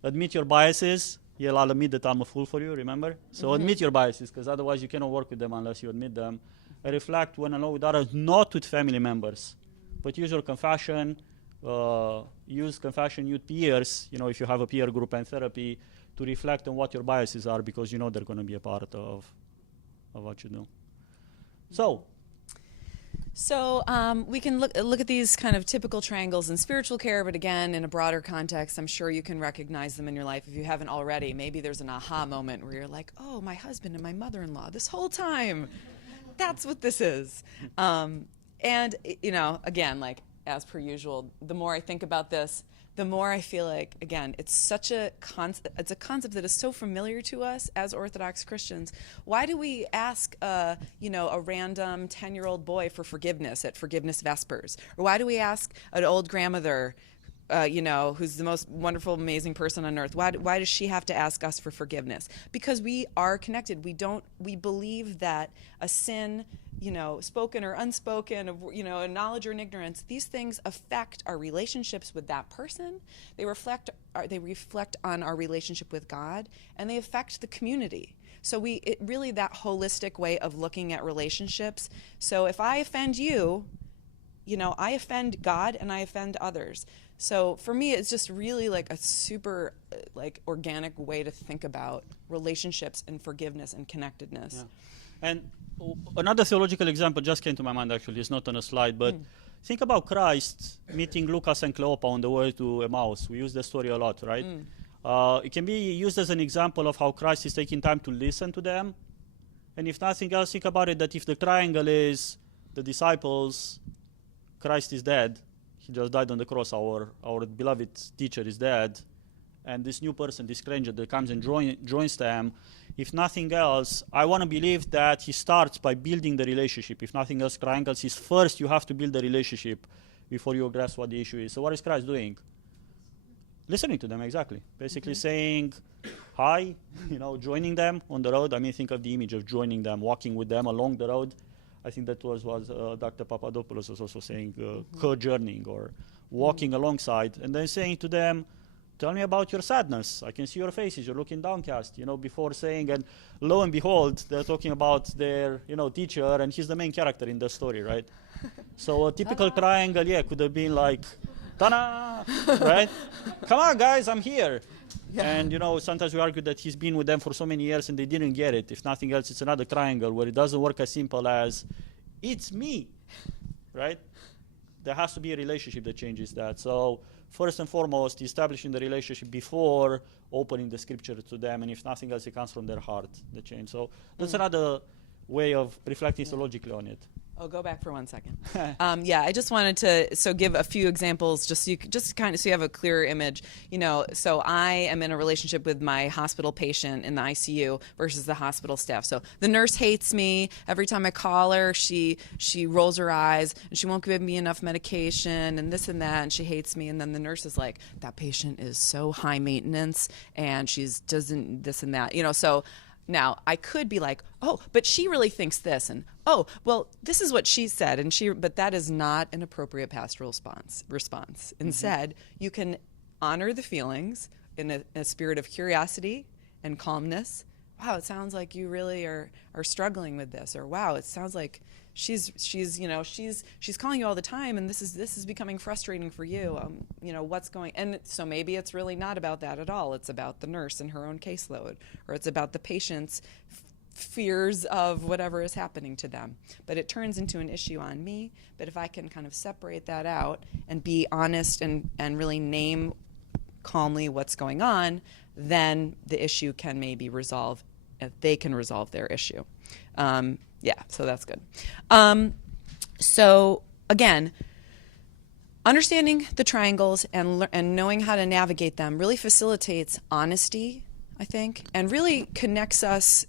Admit your biases. I'll admit that I'm a fool for you, remember? So admit your biases, because otherwise you cannot work with them unless you admit them. And reflect when alone with others, not with family members. But use your confession. Use confession with peers, if you have a peer group and therapy, to reflect on what your biases are, because they're going to be a part of what you do. So we can look at these kind of typical triangles in spiritual care, but again, in a broader context, I'm sure you can recognize them in your life. If you haven't already, maybe there's an aha moment where you're like, oh, my husband and my mother-in-law this whole time. That's what this is. And, again, like as per usual, the more I think about this, the more I feel like, again, it's a concept that is so familiar to us as Orthodox Christians. Why do we ask, a random 10-year-old boy for forgiveness at Forgiveness Vespers? Or why do we ask an old grandmother, who's the most wonderful, amazing person on earth? Why does she have to ask us for forgiveness? Because we are connected. We believe that a sin, spoken or unspoken, a knowledge or an ignorance, these things affect our relationships with that person. They reflect on our relationship with God, and they affect the community. So really that holistic way of looking at relationships. So if I offend you, I offend God and I offend others. So for me, it's just really like a super organic way to think about relationships and forgiveness and connectedness. Yeah. And another theological example just came to my mind, actually. It's not on a slide, but think about Christ meeting Lucas and Cleopa on the way to Emmaus. We use the story a lot, right? It can be used as an example of how Christ is taking time to listen to them. And if nothing else, think about it, that if the triangle is the disciples, Christ is dead. He just died on the cross. Our beloved teacher is dead. And this new person, this stranger that comes and joins them, if nothing else, I want to believe that he starts by building the relationship. If nothing else, triangles is first you have to build the relationship before you grasp what the issue is. So what is Christ doing? Listening to them, exactly. Basically saying hi, joining them on the road. I mean, think of the image of joining them, walking with them along the road. I think that was Dr. Papadopoulos was also saying co-journeying or walking alongside, and then saying to them, tell me about your sadness. I can see your faces. You're looking downcast, before saying, and lo and behold, they're talking about their, teacher, and he's the main character in the story, right? So a typical triangle, could have been like, ta-da, right? Come on, guys, I'm here. Yeah. And, sometimes we argue that he's been with them for so many years and they didn't get it. If nothing else, it's another triangle where it doesn't work as simple as, it's me, right? There has to be a relationship that changes that. So first and foremost, establishing the relationship before opening the scripture to them, and if nothing else, it comes from their heart, the change. So that's another way of reflecting theologically on it. Oh, go back for 1 second. I just wanted to give a few examples, just so you have a clearer image. So I am in a relationship with my hospital patient in the ICU versus the hospital staff. So the nurse hates me. Every time I call her, she rolls her eyes and she won't give me enough medication and this and that, and she hates me. And then the nurse is like, that patient is so high maintenance and she's doesn't this and that. So. Now, I could be like, oh, but she really thinks this, and oh, well, this is what she said, but that is not an appropriate pastoral response. Instead, you can honor the feelings in a spirit of curiosity and calmness. Wow, it sounds like you really are struggling with this, or wow, it sounds like she's calling you all the time, and this is becoming frustrating for you. What's going? And so maybe it's really not about that at all. It's about the nurse and her own caseload, or it's about the patient's fears of whatever is happening to them. But it turns into an issue on me. But if I can kind of separate that out and be honest and really name calmly what's going on, then the issue can maybe resolve. They can resolve their issue. So that's good. So again, understanding the triangles and knowing how to navigate them really facilitates honesty, I think, and really connects us,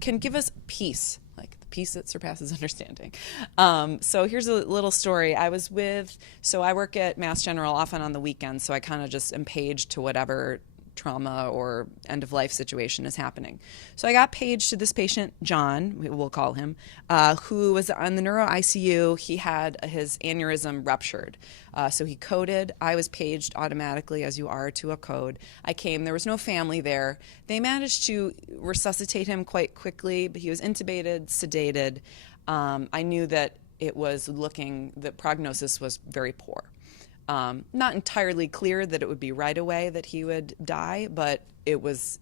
can give us peace, like the peace that surpasses understanding. So here's a little story. I work at Mass General often on the weekends, so I kind of just am paged to whatever trauma or end-of-life situation is happening. So I got paged to this patient, John, we'll call him, who was on the neuro ICU. He had his aneurysm ruptured. So he coded. I was paged automatically, as you are, to a code. I came. There was no family there. They managed to resuscitate him quite quickly, but he was intubated, sedated. I knew that the prognosis was very poor. Not entirely clear that it would be right away that he would die, but it was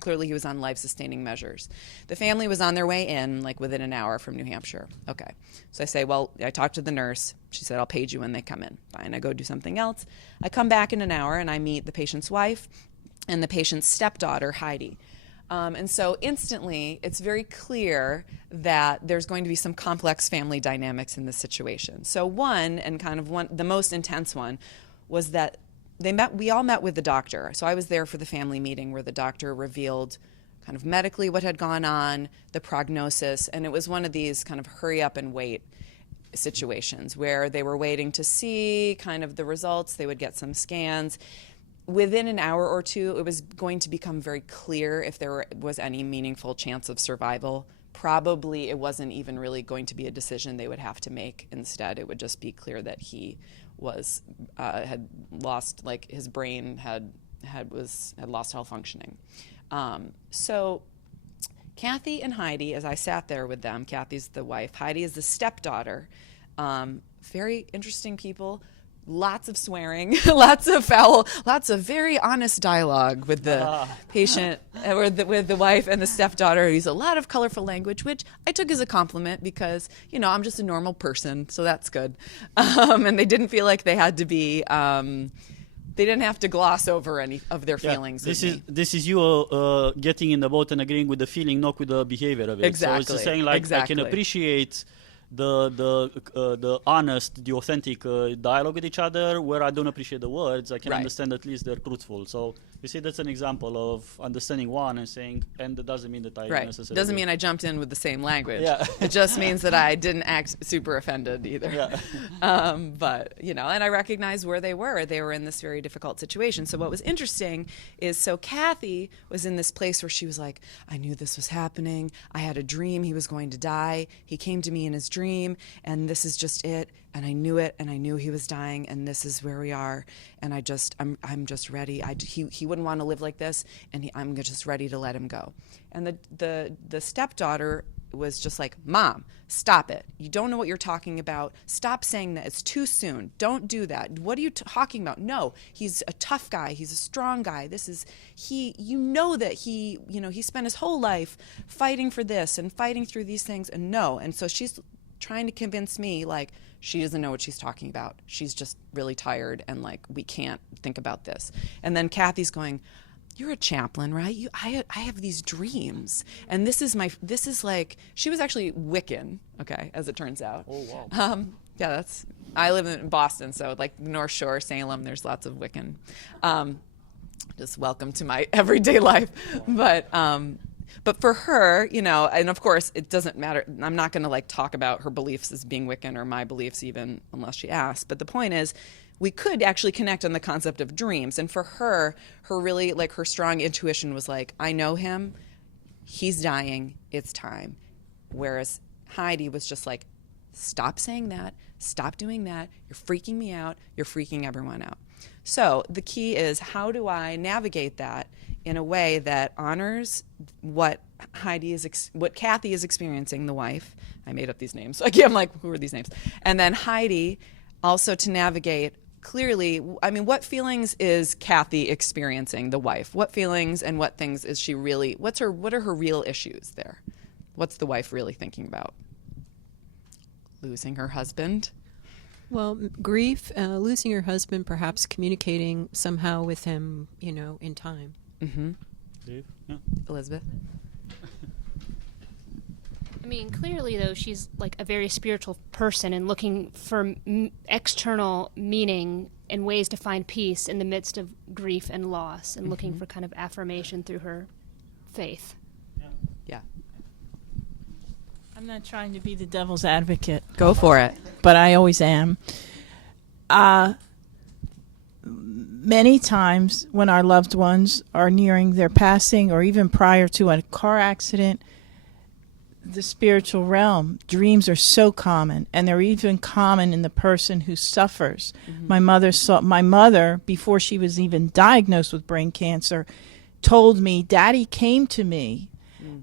clearly he was on life-sustaining measures. The family was on their way in, like within an hour from New Hampshire. Okay. So I say, well, I talked to the nurse. She said, I'll page you when they come in. Fine. I go do something else. I come back in an hour and I meet the patient's wife and the patient's stepdaughter, Heidi. And so instantly, it's very clear that there's going to be some complex family dynamics in this situation. So the most intense one was that we all met with the doctor. So I was there for the family meeting where the doctor revealed kind of medically what had gone on, the prognosis, and it was one of these kind of hurry up and wait situations where they were waiting to see kind of the results. They would get some scans. Within an hour or two, it was going to become very clear if there was any meaningful chance of survival. Probably it wasn't even really going to be a decision they would have to make. Instead, it would just be clear that he had lost, like his brain had lost all functioning. So Kathy and Heidi, as I sat there with them, Kathy's the wife, Heidi is the stepdaughter. Very interesting people. Lots of swearing, lots of foul, lots of very honest dialogue with the patient, or with the wife and the stepdaughter. Use a lot of colorful language, which I took as a compliment because, I'm just a normal person, so that's good. And they didn't feel like they had to be, they didn't have to gloss over any of their feelings. This is you getting in the boat and agreeing with the feeling, not with the behavior of it. Exactly. So it's saying like exactly. I can appreciate the honest, the authentic dialogue with each other. Where I don't appreciate the words, I can understand at least they're truthful. So you see, that's an example of understanding one and saying, and that doesn't mean that I necessarily. Doesn't mean I jumped in with the same language. Yeah. It just means that I didn't act super offended either. Yeah. But and I recognized where they were. They were in this very difficult situation. So what was interesting is, Kathy was in this place where she was like, I knew this was happening. I had a dream he was going to die. He came to me in his dream, and this is just it. And I knew it, and I knew he was dying, and this is where we are. And I'm just ready. He wouldn't want to live like this, and I'm just ready to let him go. And the stepdaughter was just like, Mom, stop it. You don't know what you're talking about. Stop saying that. It's too soon. Don't do that. What are you talking about? No, he's a tough guy. He's a strong guy. That he spent his whole life fighting for this and fighting through these things. And no. And so she's trying to convince me, like, she doesn't know what she's talking about. She's just really tired, and like, we can't think about this. And then Kathy's going, you're a chaplain, right? I have these dreams, and this is like, she was actually Wiccan, okay, as it turns out. Oh, wow. Yeah, I live in Boston, so like North Shore, Salem, there's lots of Wiccan. Just welcome to my everyday life. But for her, you know, and of course it doesn't matter. I'm not going to like talk about her beliefs as being Wiccan or my beliefs even unless she asks. But the point is, we could actually connect on the concept of dreams. And for her really, like, her strong intuition was like, I know him, he's dying, it's time. Whereas Heidi was just like, stop saying that, stop doing that, you're freaking me out, you're freaking everyone out. So the key is, how do I navigate that in a way that honors what what Kathy is experiencing, the wife. I made up these names. I'm like, who are these names? And then Heidi, also to navigate clearly, I mean, what feelings is Kathy experiencing, the wife? What feelings and what things is she really, what are her real issues there? What's the wife really thinking about? Losing her husband? Well, grief, losing her husband, perhaps communicating somehow with him, you know, in time. Mm-hmm. Dave? Yeah. Elizabeth? I mean, clearly, though, she's like a very spiritual person and looking for external meaning and ways to find peace in the midst of grief and loss, and looking for kind of affirmation through her faith. Yeah. I'm not trying to be the devil's advocate. Go for it. But I always am. Many times when our loved ones are nearing their passing, or even prior to a car accident, the spiritual realm, dreams are so common, and they're even common in the person who suffers. My mother, before she was even diagnosed with brain cancer, told me, Daddy came to me,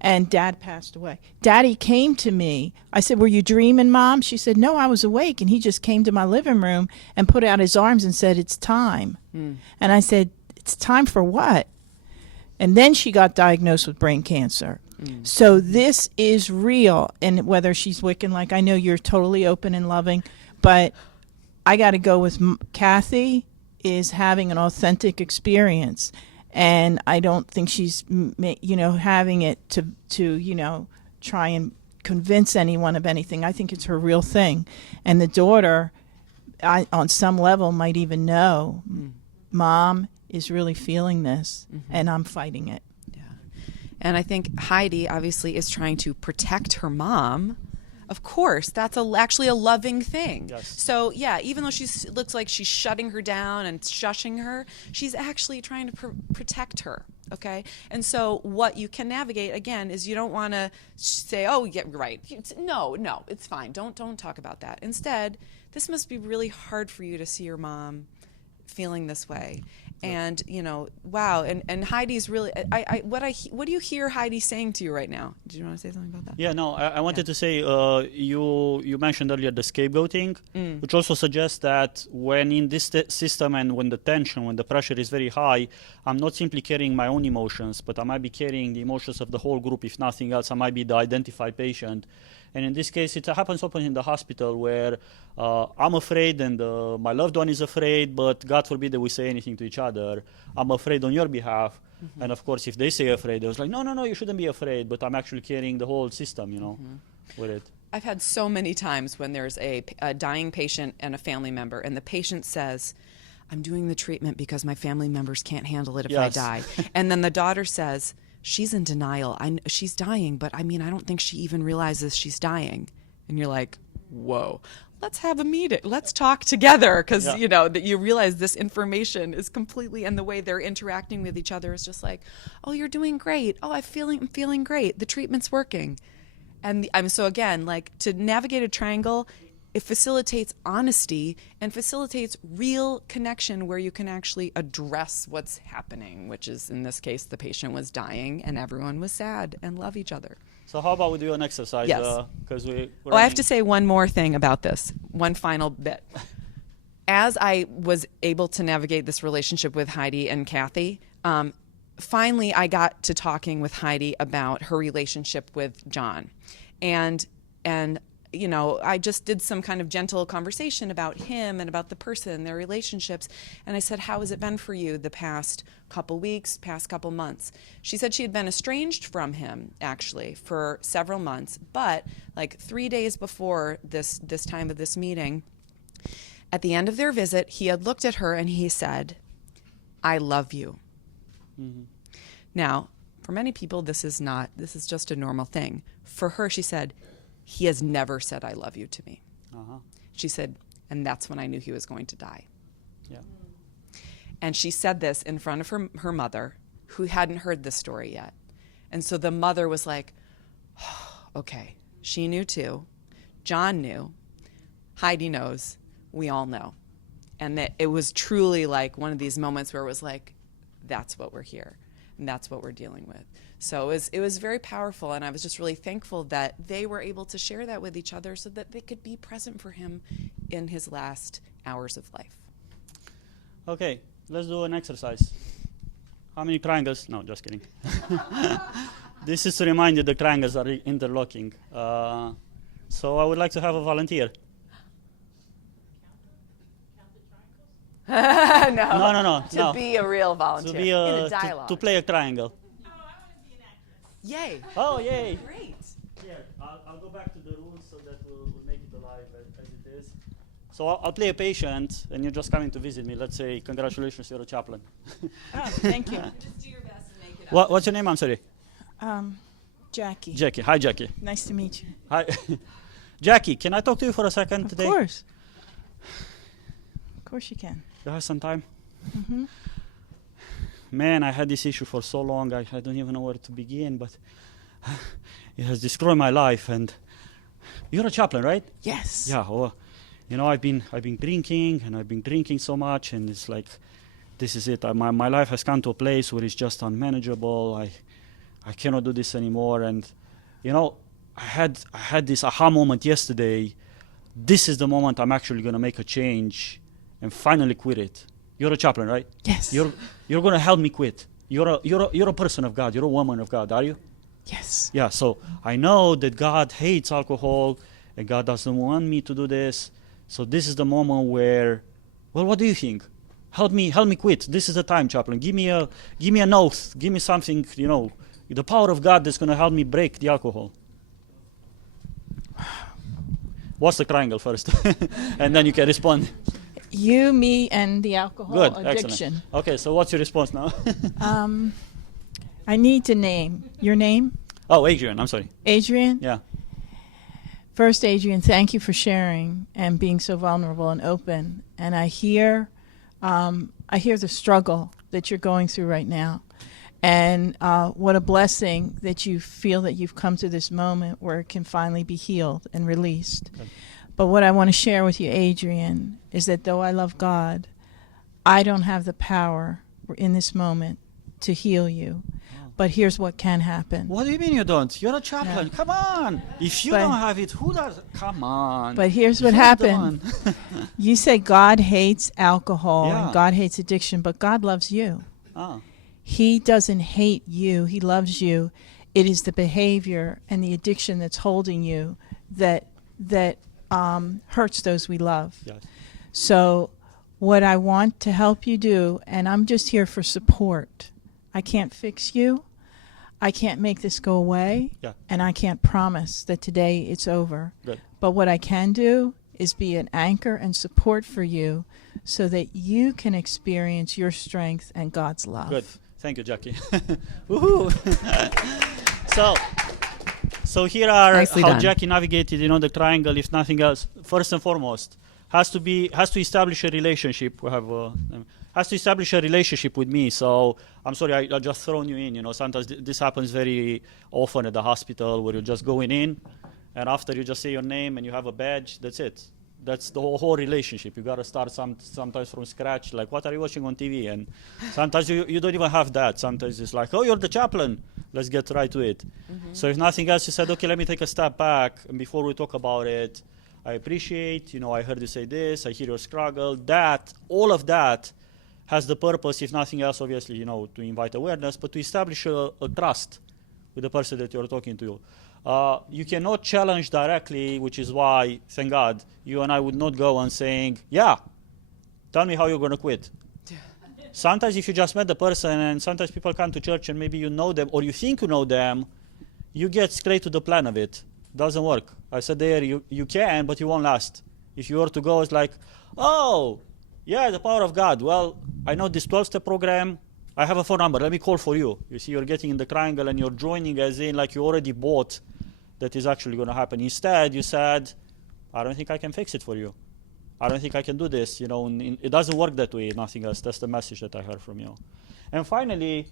and Dad passed away. Daddy came to me. I said, were you dreaming, Mom? She said, no, I was awake, and he just came to my living room and put out his arms and said, it's time. And I said, it's time for what? And then she got diagnosed with brain cancer. So this is real, and whether she's Wiccan, like, I know you're totally open and loving, but I got to go with Kathy is having an authentic experience, and I don't think she's, you know, having it to try and convince anyone of anything. I think it's her real thing, and the daughter, on some level, might even know, Mom is really feeling this, and I'm fighting it. And I think Heidi obviously is trying to protect her mom. Of course, that's actually a loving thing. Yes. So yeah, even though looks like she's shutting her down and shushing her, she's actually trying to protect her. Okay, and so what you can navigate again is, you don't want to say, "Oh, yeah, right." No, it's fine. Don't talk about that. Instead, this must be really hard for you to see your mom feeling this way. And, you know, wow. And Heidi's really, what do you hear Heidi saying to you right now? Did you want to say something about that? Yeah, no, I wanted to say, you mentioned earlier the scapegoating, which also suggests that when in this system, and when the tension, when the pressure is very high, I'm not simply carrying my own emotions, but I might be carrying the emotions of the whole group. If nothing else, I might be the identified patient. And in this case, it happens often in the hospital, where I'm afraid and my loved one is afraid, but God forbid that we say anything to each other. I'm afraid on your behalf. And of course, if they say afraid, they was like, no, you shouldn't be afraid. But I'm actually carrying the whole system, you know, with it. I've had so many times when there's a dying patient and a family member, and the patient says, I'm doing the treatment because my family members can't handle it if I die. And then the daughter says, she's in denial. She's dying, but I mean, I don't think she even realizes she's dying. And you're like, whoa, let's have a meeting. Let's talk together, because, you know, that you realize this information is completely, and the way they're interacting with each other is just like, oh, you're doing great. Oh, I'm feeling great. The treatment's working. And so again, like, to navigate a triangle, it facilitates honesty and facilitates real connection, where you can actually address what's happening, which is, in this case, the patient was dying and everyone was sad and love each other. So how about we do an exercise? Yes. I have to say one more thing about this, one final bit. As I was able to navigate this relationship with Heidi and Kathy, finally I got to talking with Heidi about her relationship with John. And I just did some kind of gentle conversation about him and about the person, their relationships. And I said, how has it been for you the past couple weeks, past couple months? She said she had been estranged from him, actually, for several months. But like 3 days before this time of this meeting, at the end of their visit, he had looked at her and he said, I love you. Mm-hmm. Now, for many people, this is just a normal thing. For her, she said, he has never said I love you to me. Uh-huh. She said, and that's when I knew he was going to die. Yeah. And she said this in front of her mother, who hadn't heard this story yet. And so the mother was like, oh, okay, she knew too. John knew. Heidi knows. We all know. And that it was truly like one of these moments where it was like, that's what we're here. And that's what we're dealing with. So it was very powerful, and I was just really thankful that they were able to share that with each other so that they could be present for him in his last hours of life. Okay, let's do an exercise. How many triangles? No, just kidding. This is to remind you the triangles are interlocking. So I would like to have a volunteer. No. No. Be a real volunteer. To be in a dialogue. to play a triangle. Oh, I want to be an actress. Yay. Oh, yay. Great. Here, I'll go back to the rules so that we'll make it alive as it is. So I'll play a patient, and you're just coming to visit me. Let's say, congratulations, you're a chaplain. Oh, thank you. Just do your best and make it up. What's your name? I'm sorry. Jackie. Jackie. Hi, Jackie. Nice to meet you. Hi. Jackie, can I talk to you for a second today? Of course. Of course you can. You have some time? Mm-hmm. Man, I had this issue for so long, I don't even know where to begin, but it has destroyed my life. And you're a chaplain, right? Yes. Yeah. Well, I've been drinking, and I've been drinking so much, and it's like, this is it. My life has come to a place where it's just unmanageable. I cannot do this anymore. And I had this aha moment yesterday. This is the moment I'm actually going to make a change and finally quit it. You're a chaplain, right? Yes. You're going to help me quit. You're a person of God. You're a woman of God, are you? Yes. Yeah. So I know that God hates alcohol, and God doesn't want me to do this. So this is the moment where, well, what do you think? Help me quit. This is the time, chaplain. Give me an oath. Give me something, the power of God that's going to help me break the alcohol. What's the triangle first? And then you can respond. You, me, and the alcohol Good, addiction. excellent. Okay, so what's your response now? I need to name. Your name? Oh, Adrian, I'm sorry. Adrian? Yeah. First, Adrian, thank you for sharing and being so vulnerable and open. And I hear the struggle that you're going through right now. And what a blessing that you feel that you've come to this moment where it can finally be healed and released. Okay. But what I want to share with you, Adrian, is that though I love God, I don't have the power in this moment to heal you. But here's what can happen. What do you mean you don't? You're a chaplain. No. Come on. If you don't have it, who does? Come on. But here's what happened. You say God hates alcohol and God hates addiction, but God loves you. Ah. He doesn't hate you. He loves you. It is the behavior and the addiction that's holding you that hurts those we love. Yes. So what I want to help you do, and I'm just here for support. I can't fix you. I can't make this go away. Yeah. And I can't promise that today it's over. Good. But what I can do is be an anchor and support for you so that you can experience your strength and God's love. Good. Thank you, Jackie. Woohoo! So here are Nicely how done. Jackie navigated, the triangle. If nothing else, first and foremost, has to establish a relationship. We have has to establish a relationship with me. So I'm sorry, I just thrown you in. Sometimes this happens very often at the hospital where you're just going in, and after you just say your name and you have a badge. That's it. That's the whole relationship. You got to start sometimes from scratch. Like, what are you watching on TV? And sometimes you don't even have that. Sometimes it's like, oh, you're the chaplain. Let's get right to it. Mm-hmm. So if nothing else, you said, okay, let me take a step back. And before we talk about it, I appreciate, I heard you say this. I hear your struggle. All of that has the purpose, if nothing else, obviously, to invite awareness, but to establish a trust with the person that you're talking to. You cannot challenge directly, which is why, thank God, you and I would not go on saying, yeah, tell me how you're going to quit. Sometimes if you just met the person, and sometimes people come to church and maybe you know them or you think you know them, you get straight to the plan of it. Doesn't work. I said there, you can, but you won't last. If you were to go, it's like, oh, yeah, the power of God. Well, I know this 12-step program. I have a phone number. Let me call for you. You see, you're getting in the triangle and you're joining as in like you already bought that is actually going to happen. Instead, you said, I don't think I can fix it for you. I don't think I can do this. You know, it doesn't work that way, nothing else. That's the message that I heard from you. And finally,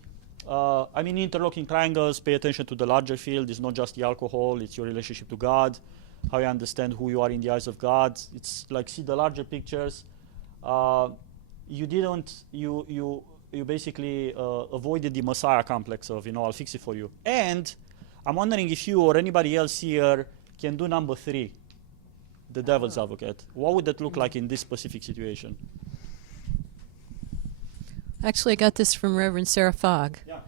I mean, interlocking triangles, pay attention to the larger field. It's not just the alcohol. It's your relationship to God, how you understand who you are in the eyes of God. It's like see the larger pictures. You basically avoided the Messiah complex of, I'll fix it for you. And I'm wondering if you or anybody else here can do number 3, the devil's advocate. What would that look like in this specific situation? Actually, I got this from Reverend Sara Fogg. Yeah.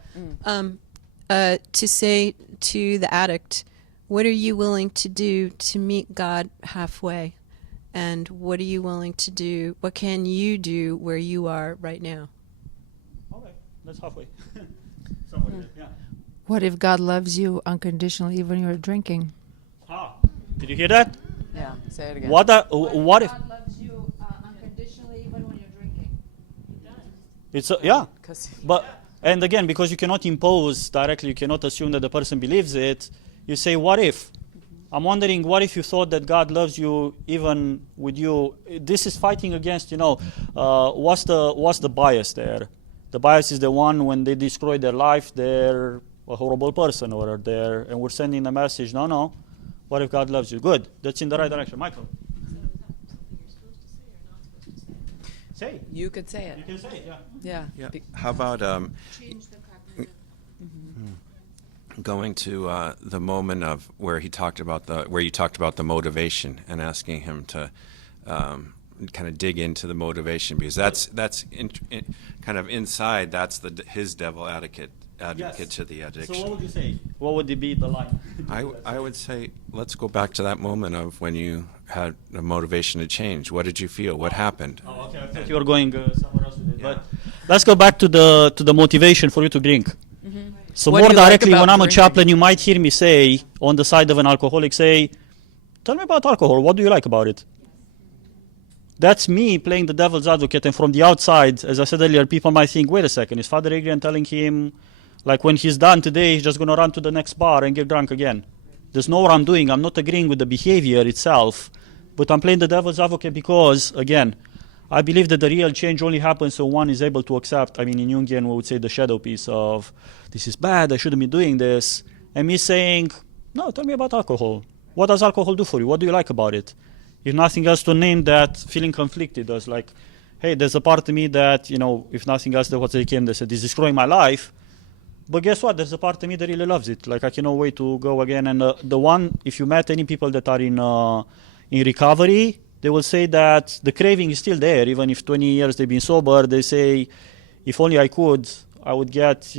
To say to the addict, what are you willing to do to meet God halfway? And what are you willing to do? What can you do where you are right now? Okay, that's halfway. Somewhere there, yeah. What if God loves you unconditionally even when you're drinking? Did you hear that? Yeah, say it again. What if? God loves you unconditionally even when you're drinking. It's and again, because you cannot impose directly, you cannot assume that the person believes it. You say, what if? I'm wondering, what if you thought that God loves you even with you? This is fighting against, what's the bias there? The bias is the one when they destroy their life, they're a horrible person, or and we're sending a message, no. What if God loves you? Good. That's in the right direction. Michael. Say it. You could say it. You can say it, yeah. Yeah. How about going to the moment of where you talked about the motivation and asking him to kind of dig into the motivation, because that's kind of inside. That's his devil advocate to the addiction. So what would you say? What would be the line? I would say, let's go back to that moment of when you had a motivation to change. What did you feel? What happened? Oh, okay. I thought you were going somewhere else with it. Yeah. But let's go back to the motivation for you to drink. Mm-hmm. So What more do you like directly, about when I'm a drinking? chaplain, you might hear me say, on the side of an alcoholic, say, tell me about alcohol. What do you like about it? That's me playing the devil's advocate. And from the outside, as I said earlier, people might think, wait a second, is Father Adrian telling him, like when he's done today, he's just going to run to the next bar and get drunk again? There's no what I'm doing. I'm not agreeing with the behavior itself, but I'm playing the devil's advocate because, again, I believe that the real change only happens when one is able to accept, in Jungian, we would say the shadow piece of, this is bad, I shouldn't be doing this. And me saying, no, tell me about alcohol. What does alcohol do for you? What do you like about it? If nothing else, to name that feeling conflicted as like, hey, there's a part of me that, if nothing else, what they came, they said, is destroying my life. But guess what? There's a part of me that really loves it. Like, I cannot wait to go again. And the one, if you met any people that are in recovery, they will say that the craving is still there. Even if 20 years they've been sober, they say, if only I could, I would get,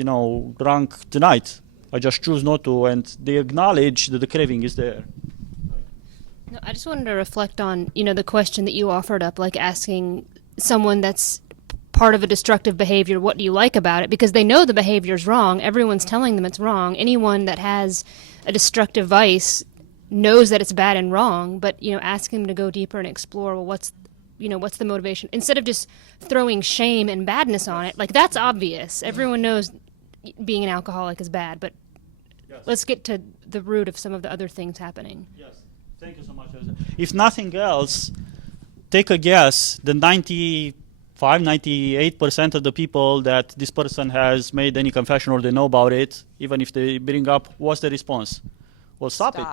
drunk tonight. I just choose not to. And they acknowledge that the craving is there. No, I just wanted to reflect on, the question that you offered up, like asking someone that's part of a destructive behavior, what do you like about it? Because they know the behavior is wrong. Everyone's telling them it's wrong. Anyone that has a destructive vice knows that it's bad and wrong, but, asking them to go deeper and explore, well, what's the motivation? Instead of just throwing shame and badness on it, like that's obvious. Everyone knows being an alcoholic is bad, but let's get to the root of some of the other things happening. Yes. Thank you so much. If nothing else, take a guess, the 98% of the people that this person has made any confession or they know about it, even if they bring up, what's the response? Well, stop it.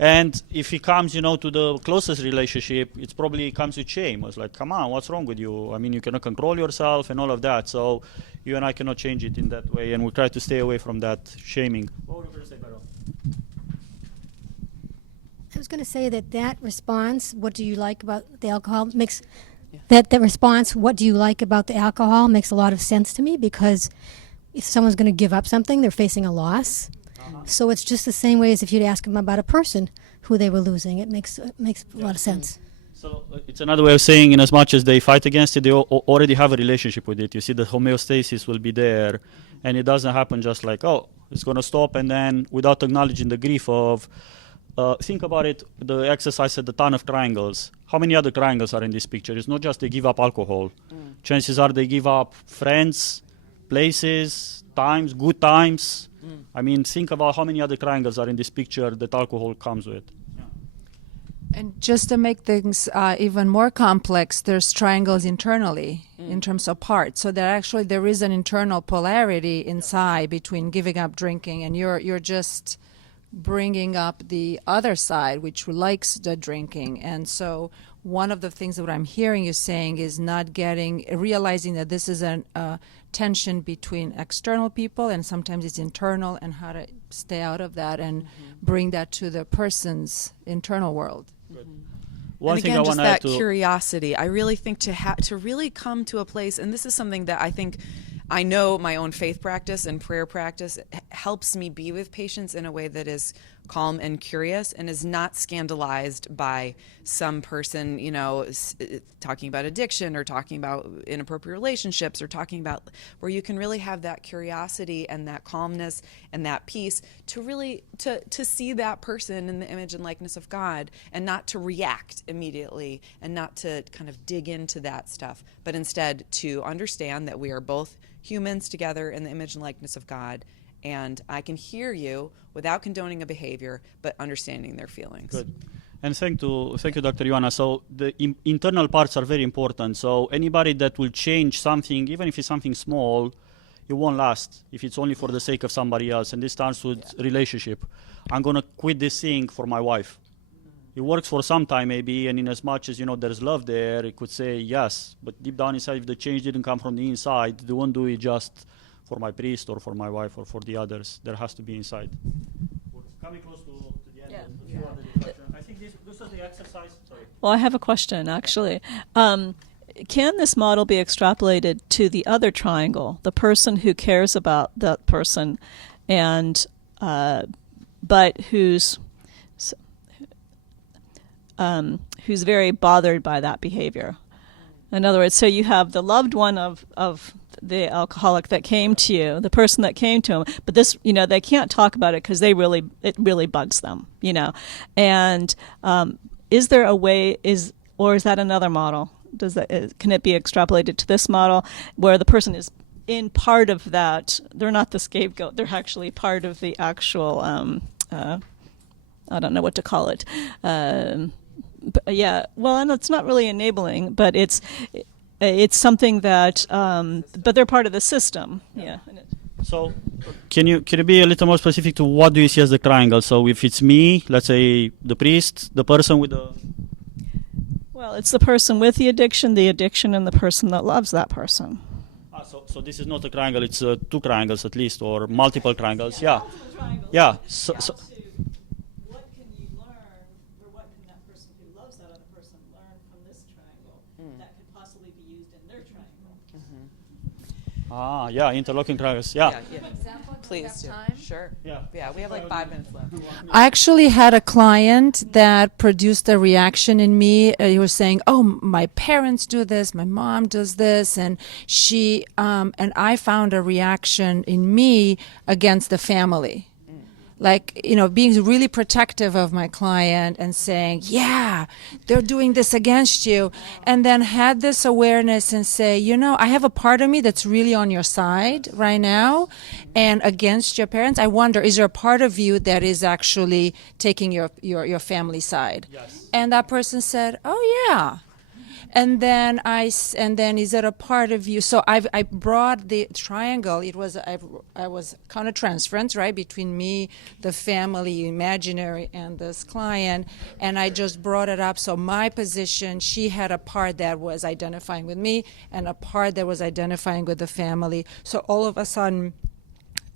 And if it comes, to the closest relationship, it probably comes with shame. It's like, come on, what's wrong with you? You cannot control yourself and all of that. So you and I cannot change it in that way, and we try to stay away from that shaming. What were you going to say, Beryl? I was going to say that response, what do you like about the alcohol, makes that response, what do you like about the alcohol, makes a lot of sense to me, because if someone's going to give up something, they're facing a loss. So it's just the same way as if you'd ask them about a person who they were losing. It makes a lot of sense. So it's another way of saying, in as much as they fight against it, they already have a relationship with it. You see, the homeostasis will be there, and it doesn't happen just like, oh, it's going to stop, and then without acknowledging the grief of, think about it, the exercise at the ton of triangles. How many other triangles are in this picture? It's not just they give up alcohol. Chances are they give up friends, places, times, good times. I mean, think about how many other triangles are in this picture that alcohol comes with. And just to make things even more complex, there's triangles internally in terms of parts. So there is an internal polarity inside between giving up drinking, and you're just bringing up the other side, which likes the drinking. And so one of the things that I'm hearing you saying is realizing that this is a tension between external people, and sometimes it's internal, and how to stay out of that and bring that to the person's internal world. And again, just that curiosity. I really think to really come to a place, and this is something that I think I know my own faith practice and prayer practice helps me be with patients in a way that is calm and curious and is not scandalized by some person, talking about addiction or talking about inappropriate relationships or talking about where you can really have that curiosity and that calmness and that peace to really to see that person in the image and likeness of God, and not to react immediately and not to kind of dig into that stuff, but instead to understand that we are both humans together in the image and likeness of God, and I can hear you without condoning a behavior, but understanding their feelings. Good. And thank you, Dr. Ioana. So the internal parts are very important. So anybody that will change something, even if it's something small, it won't last if it's only for the sake of somebody else. And this starts with relationship. I'm going to quit this thing for my wife. It works for some time maybe, and in as much as, there's love there, it could say yes. But deep down inside, if the change didn't come from the inside, they won't do it just for my priest or for my wife or for the others. There has to be inside. We're coming close to the end. I think this is the exercise. Sorry. Well, I have a question, actually. Can this model be extrapolated to the other triangle, the person who cares about that person, and but who's very bothered by that behavior? In other words, so you have the loved one of the alcoholic that came to you, the person that came to him, but this, they can't talk about it because it really bugs them, And is there a way, or is that another model? Can it be extrapolated to this model where the person is in part of that? They're not the scapegoat; they're actually part of the actual. I don't know what to call it. And it's not really enabling, but it's something that, but they're part of the system. Yeah. So, can you be a little more specific to what do you see as the triangle? So, if it's me, let's say the priest, the person with the. Well, it's the person with the addiction, and the person that loves that person. So this is not a triangle; it's 2 triangles at least, or multiple triangles. Yeah. Yeah. So. What can you learn, or what can that person who loves that other person learn from this triangle that could possibly be used in their triangle? Interlocking triangles. Yeah. Please do. Sure. Yeah, we have like 5 minutes left. I actually had a client that produced a reaction in me. He was saying, "Oh, my parents do this, my mom does this," and she and I found a reaction in me against the family. Like, being really protective of my client and saying, yeah, they're doing this against you. And then had this awareness and say, I have a part of me that's really on your side right now and against your parents. I wonder, is there a part of you that is actually taking your family side? Yes. And that person said, oh, yeah. And then is it a part of you? So I brought the triangle. I was countertransference, right, between me, the family, imaginary, and this client, and I just brought it up. So my position, she had a part that was identifying with me, and a part that was identifying with the family. So all of a sudden,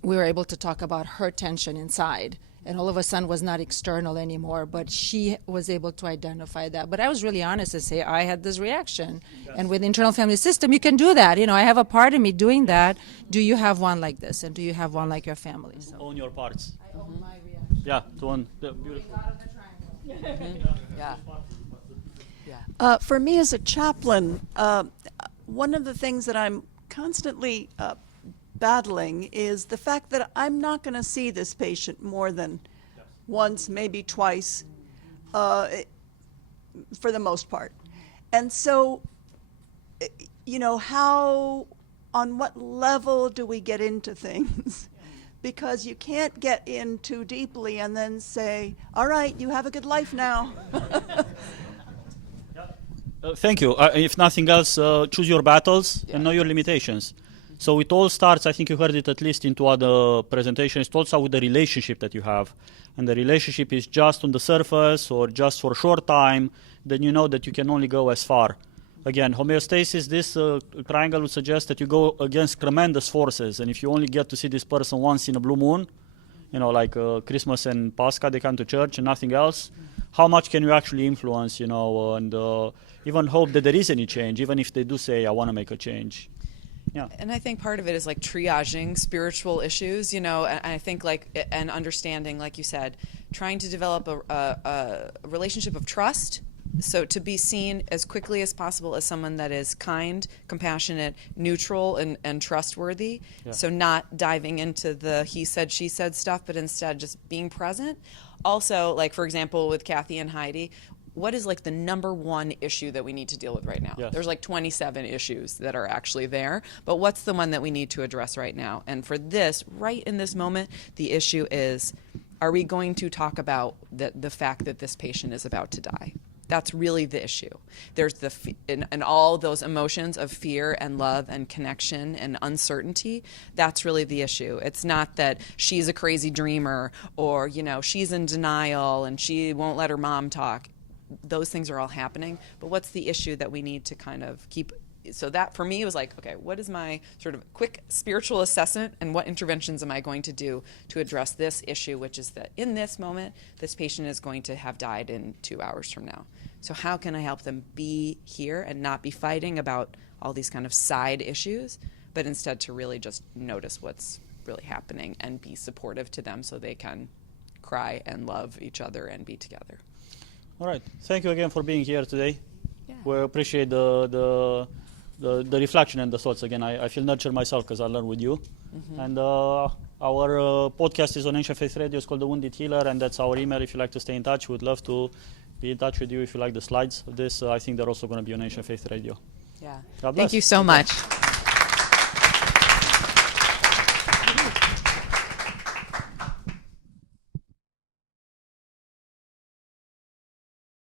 we were able to talk about her tension inside and all of a sudden was not external anymore, but she was able to identify that. But I was really honest and say, I had this reaction. And with internal family system, you can do that. I have a part of me doing that. Do you have one like this? And do you have one like your family? So Own your parts. I own my reaction. Yeah, to own the beautiful. Yeah. For me as a chaplain, one of the things that I'm constantly battling is the fact that I'm not going to see this patient more than once, maybe twice, for the most part. And so, on what level do we get into things? Because you can't get in too deeply and then say, all right, you have a good life now. Thank you. If nothing else, choose your battles and know your limitations. So it all starts, I think you heard it at least in two other presentations, it all starts with the relationship that you have. And the relationship is just on the surface or just for a short time, then you know that you can only go as far. Again, homeostasis, this triangle would suggest that you go against tremendous forces. And if you only get to see this person once in a blue moon, like Christmas and Pascha, they come to church and nothing else, how much can you actually influence, and even hope that there is any change, even if they do say, I want to make a change. Yeah. And I think part of it is like triaging spiritual issues, and I think and understanding, like you said, trying to develop a relationship of trust. So to be seen as quickly as possible as someone that is kind, compassionate, neutral, and trustworthy. Yeah. So not diving into the he said, she said stuff, but instead just being present. Also, like for example, with Kathy and Heidi, what is the number one issue that we need to deal with right now? Yes. There's 27 issues that are actually there, but what's the one that we need to address right now? And for this, right in this moment, the issue is, are we going to talk about the fact that this patient is about to die? That's really the issue. There's and all those emotions of fear and love and connection and uncertainty. That's really the issue. It's not that she's a crazy dreamer or, she's in denial and she won't let her mom talk. Those things are all happening. But what's the issue that we need to kind of keep? So that for me was okay, what is my sort of quick spiritual assessment and what interventions am I going to do to address this issue, which is that in this moment, this patient is going to have died in 2 hours from now. So how can I help them be here and not be fighting about all these kind of side issues, but instead to really just notice what's really happening and be supportive to them so they can cry and love each other and be together. All right. Thank you again for being here today. Yeah. We appreciate the reflection and the thoughts. Again, I feel nurtured myself because I learned with you. Mm-hmm. And our podcast is on Ancient Faith Radio. It's called The Wounded Healer, and that's our email. If you'd like to stay in touch, we'd love to be in touch with you. If you like the slides of this, I think they're also going to be on Ancient Faith Radio. Yeah. God bless. Thank you so much.